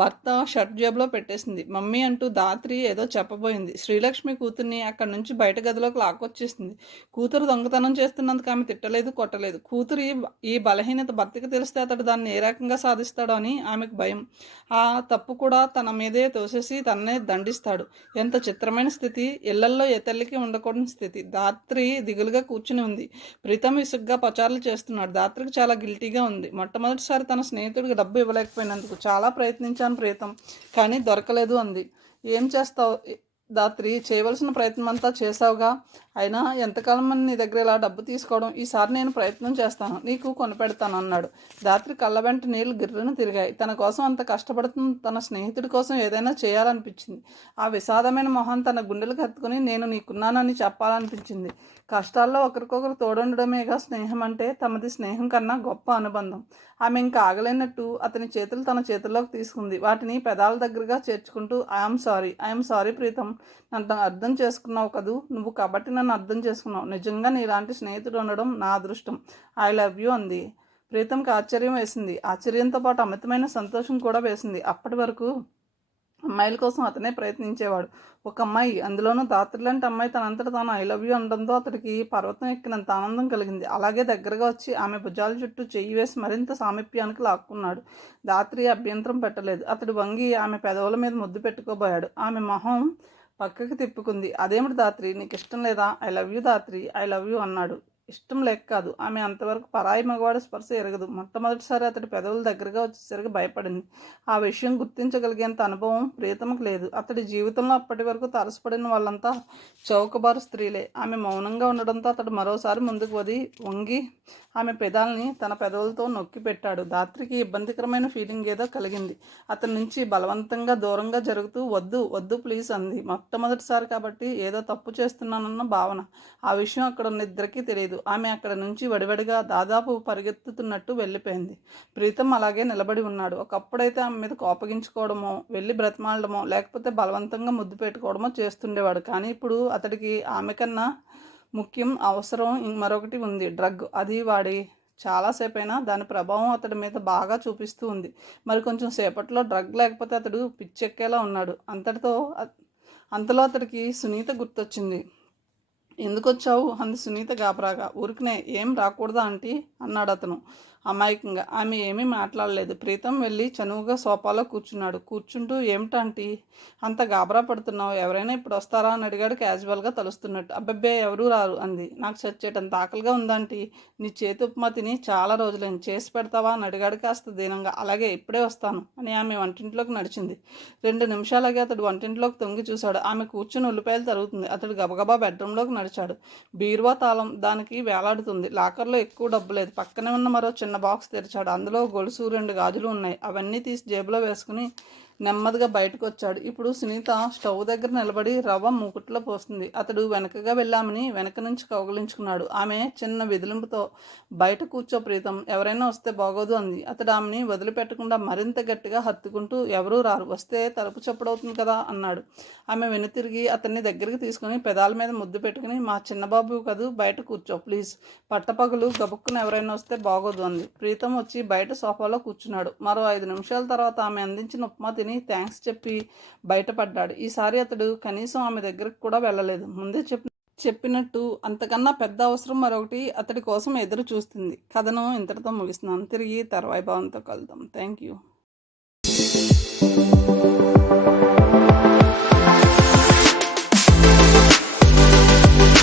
భర్త షర్ట్ జేబులో పెట్టేసింది. మమ్మీ అంటూ దాత్రి ఏదో చెప్పబోయింది. శ్రీలక్ష్మి కూతుర్ని అక్కడి నుంచి బయట గదిలోకి లాక్కొచ్చేసింది. కూతురు దొంగతనం చేస్తున్నందుకు ఆమె తిట్టలేదు, కొట్టలేదు. కూతురు ఈ బలహీనత భర్తకి తెలిస్తే అతడు దాన్ని ఏ రకంగా సాధిస్తాడో అని ఆమెకు భయం. ఆ తప్పు కూడా తన మీదే తోసేసి తననే దండిస్తాడు. ఎంత చిత్రమైన స్థితి! ఇళ్లల్లో ఏ తల్లికి ఉండకూడని స్థితి. దాత్రి దిగులుగా కూర్చుని ఉంది. ప్రీతం విసుగ్గా పచారులు చేస్తున్నాడు. దాత్రికి చాలా గిల్టీగా ఉంది. మొట్టమొదటిసారి తన స్నేహితుడికి డబ్బు ఇవ్వలేకపోయినందుకు చాలా ప్రయత్నించాను ప్రీతం, కానీ దొరకలేదు అంది. ఏం చేస్తావు దాత్రి, చేయవలసిన ప్రయత్నం అంతా చేసావుగా. అయినా ఎంతకాలం అని నీ దగ్గర ఇలా డబ్బు తీసుకోవడం? ఈసారి నేను ప్రయత్నం చేస్తాను, నీకు కొనిపెడతాను అన్నాడు. దాత్రి కళ్ళ వెంట నీళ్లు గిర్రను తిరిగాయి. తన కోసం అంత కష్టపడుతున్న తన స్నేహితుడి కోసం ఏదైనా చేయాలనిపించింది. ఆ విషాదమైన మొహం తన గుండెలకు హత్తుకుని నేను నీకున్నానని చెప్పాలనిపించింది. కష్టాల్లో ఒకరికొకరు తోడుండడమేగా స్నేహం అంటే. తమది స్నేహం కన్నా గొప్ప అనుబంధం. ఆమె ఇంకా ఆగలేనట్టు అతని చేతులు తన చేతుల్లోకి తీసుకుంది. వాటిని పెదాల దగ్గరగా చేర్చుకుంటూ ఐఎమ్ సారీ ప్రీతం, నన్ను అర్థం చేసుకున్నావు కదూ. నువ్వు కాబట్టి నన్ను అర్థం చేసుకున్నావు. నిజంగా నీలాంటి స్నేహితుడు ఉండడం నా అదృష్టం. ఐ లవ్ యూ అంది. ప్రీతంకి ఆశ్చర్యం వేసింది. ఆశ్చర్యంతో పాటు అమితమైన సంతోషం కూడా వేసింది. అప్పటి వరకు అమ్మాయిల కోసం అతనే ప్రయత్నించేవాడు. ఒక అమ్మాయి, అందులోనూ దాత్రి లాంటి అమ్మాయి తనంతట తాను ఐ లవ్ యూ అనడంతో అతడికి పర్వతం ఎక్కినంత ఆనందం కలిగింది. అలాగే దగ్గరగా వచ్చి ఆమె భుజాల చుట్టూ చెయ్యి వేసి మరింత సామీప్యానికి లాక్కున్నాడు. దాత్రి అభ్యంతరం పెట్టలేదు. అతడు వంగి ఆమె పెదవుల మీద ముద్దు పెట్టుకోబోయాడు. ఆమె మొహం పక్కకి తిప్పుకుంది. అదేమిటి దాత్రి, నీకు ఇష్టం లేదా? I love you Dhatri, I love you అన్నాడు. ఇష్టం లేక కాదు, ఆమె అంతవరకు పరాయి మగవాడి స్పర్శ ఎరగదు. మొట్టమొదటిసారి అతడి పెదవులు దగ్గరగా వచ్చేసరికి భయపడింది. ఆ విషయం గుర్తించగలిగేంత అనుభవం ప్రియతమకు లేదు. అతడి జీవితంలో అప్పటి వరకు తారసపడిన వాళ్ళంతా చౌకబారు స్త్రీలే. ఆమె మౌనంగా ఉండడంతో అతడు మరోసారి ముందుకు వంగి ఆమె పెదాలని తన పెదవులతో నొక్కి పెట్టాడు. దాత్రికి ఇబ్బందికరమైన ఫీలింగ్ ఏదో కలిగింది. అతని నుంచి బలవంతంగా దూరంగా జరుగుతూ వద్దు వద్దు ప్లీజ్ అంది. మొట్టమొదటిసారి కాబట్టి ఏదో తప్పు చేస్తున్నానన్న భావన. ఆ విషయం అక్కడ ఉన్న ఇద్దరికీ తెలియదు. ఆమె అక్కడ నుంచి వడివడిగా దాదాపు పరిగెత్తుతున్నట్టు వెళ్ళిపోయింది. ప్రీతం అలాగే నిలబడి ఉన్నాడు. ఒకప్పుడైతే ఆమె మీద కోపగించుకోవడమో, వెళ్ళి బ్రతిమాలడమో, లేకపోతే బలవంతంగా ముద్దు పెట్టుకోవడమో చేస్తుండేవాడు. కానీ ఇప్పుడు అతడికి ఆమె కన్నా ముఖ్యం, అవసరం మరొకటి ఉంది, డ్రగ్. అది వాడి చాలాసేపైనా దాని ప్రభావం అతడి మీద బాగా చూపిస్తూ ఉంది. మరి కొంచెం సేపట్లో డ్రగ్ లేకపోతే అతడు పిచ్చెక్కేలా ఉన్నాడు. అంతలో అతడికి సునీత గుర్తొచ్చింది. ఎందుకొచ్చావు అంది సునీత గాబరాగా. ఊరికనే. ఏం రాకూడదా ఆంటీ అన్నాడు అతను అమాయకంగా. ఆమె ఏమీ మాట్లాడలేదు. ప్రీతం వెళ్ళి చనువుగా సోఫాలో కూర్చున్నాడు. కూర్చుంటూ ఏమిటంటీ అంత గాబరా పడుతున్నావు, ఎవరైనా ఇప్పుడు వస్తారా అని అడిగాడు క్యాజువల్గా తలుస్తున్నట్టు. అబ్బబ్బే ఎవరూ రారు అంది. నాకు చచ్చేటంత ఆకలిగా ఉందంటీ, నీ చేతి ఉప్మా తిని చాలా రోజులైంది, చేసి పెడతావా అని అడిగాడు కాస్త దీనంగా. అలాగే ఇప్పుడే వస్తాను అని ఆమె వంటింట్లోకి నడిచింది. 2 నిమిషాలకే అతడు వంటింట్లోకి తొంగి చూశాడు. ఆమె కూర్చుని ఉల్లిపాయలు తరుగుతుంది. అతడు గబగబా బెడ్రూమ్లోకి నడిచాడు. బీరువా తాళం దానికి వేలాడుతుంది. లాకర్లో ఎక్కువ డబ్బు లేదు. పక్కనే ఉన్న మరో చిన్న బాక్స్ తెరిచాడు. అందులో గొలుసు 2 గాజులు ఉన్నాయి. అవన్నీ తీసి జేబులో వేసుకుని నెమ్మదిగా బయటకు వచ్చాడు. ఇప్పుడు సునీత స్టవ్ దగ్గర నిలబడి రవ్వ మూకుట్లో పోస్తుంది. అతడు వెనకగా వెళ్ళామని వెనక నుంచి కౌగిలించుకున్నాడు. ఆమె చిన్న విదిలింపుతో బయట కూర్చో ప్రీతం, ఎవరైనా వస్తే బాగోదు అంది. అతడు ఆమెని వదిలిపెట్టకుండా మరింత గట్టిగా హత్తుకుంటూ ఎవరూ రారు, వస్తే తలుపు చప్పుడవుతుంది కదా అన్నాడు. ఆమె వెనుతిరిగి అతన్ని దగ్గరికి తీసుకుని పెదాల మీద ముద్దు పెట్టుకుని, మా చిన్నబాబు కదూ, బయట కూర్చో ప్లీజ్, పట్టపగలు గబుక్కున ఎవరైనా వస్తే బాగోదు అంది. ప్రీతం వచ్చి బయట సోఫాలో కూర్చున్నాడు. మరో 5 నిమిషాల తర్వాత ఆమె అందించిన ఉప్మా తిని థ్యాంక్స్ చెప్పి బయటపడ్డాడు. ఈసారి అతడు కనీసం ఆమె దగ్గరకు కూడా వెళ్ళలేదు. ముందే చెప్పినట్టు అంతకన్నా పెద్ద అవసరం మరొకటి అతడి కోసం ఎదురు చూస్తుంది. కథను ఇంతటితో ముగిస్తున్నాను. తిరిగి తర్వాయి భావంతో కలుద్దాం. Thank you.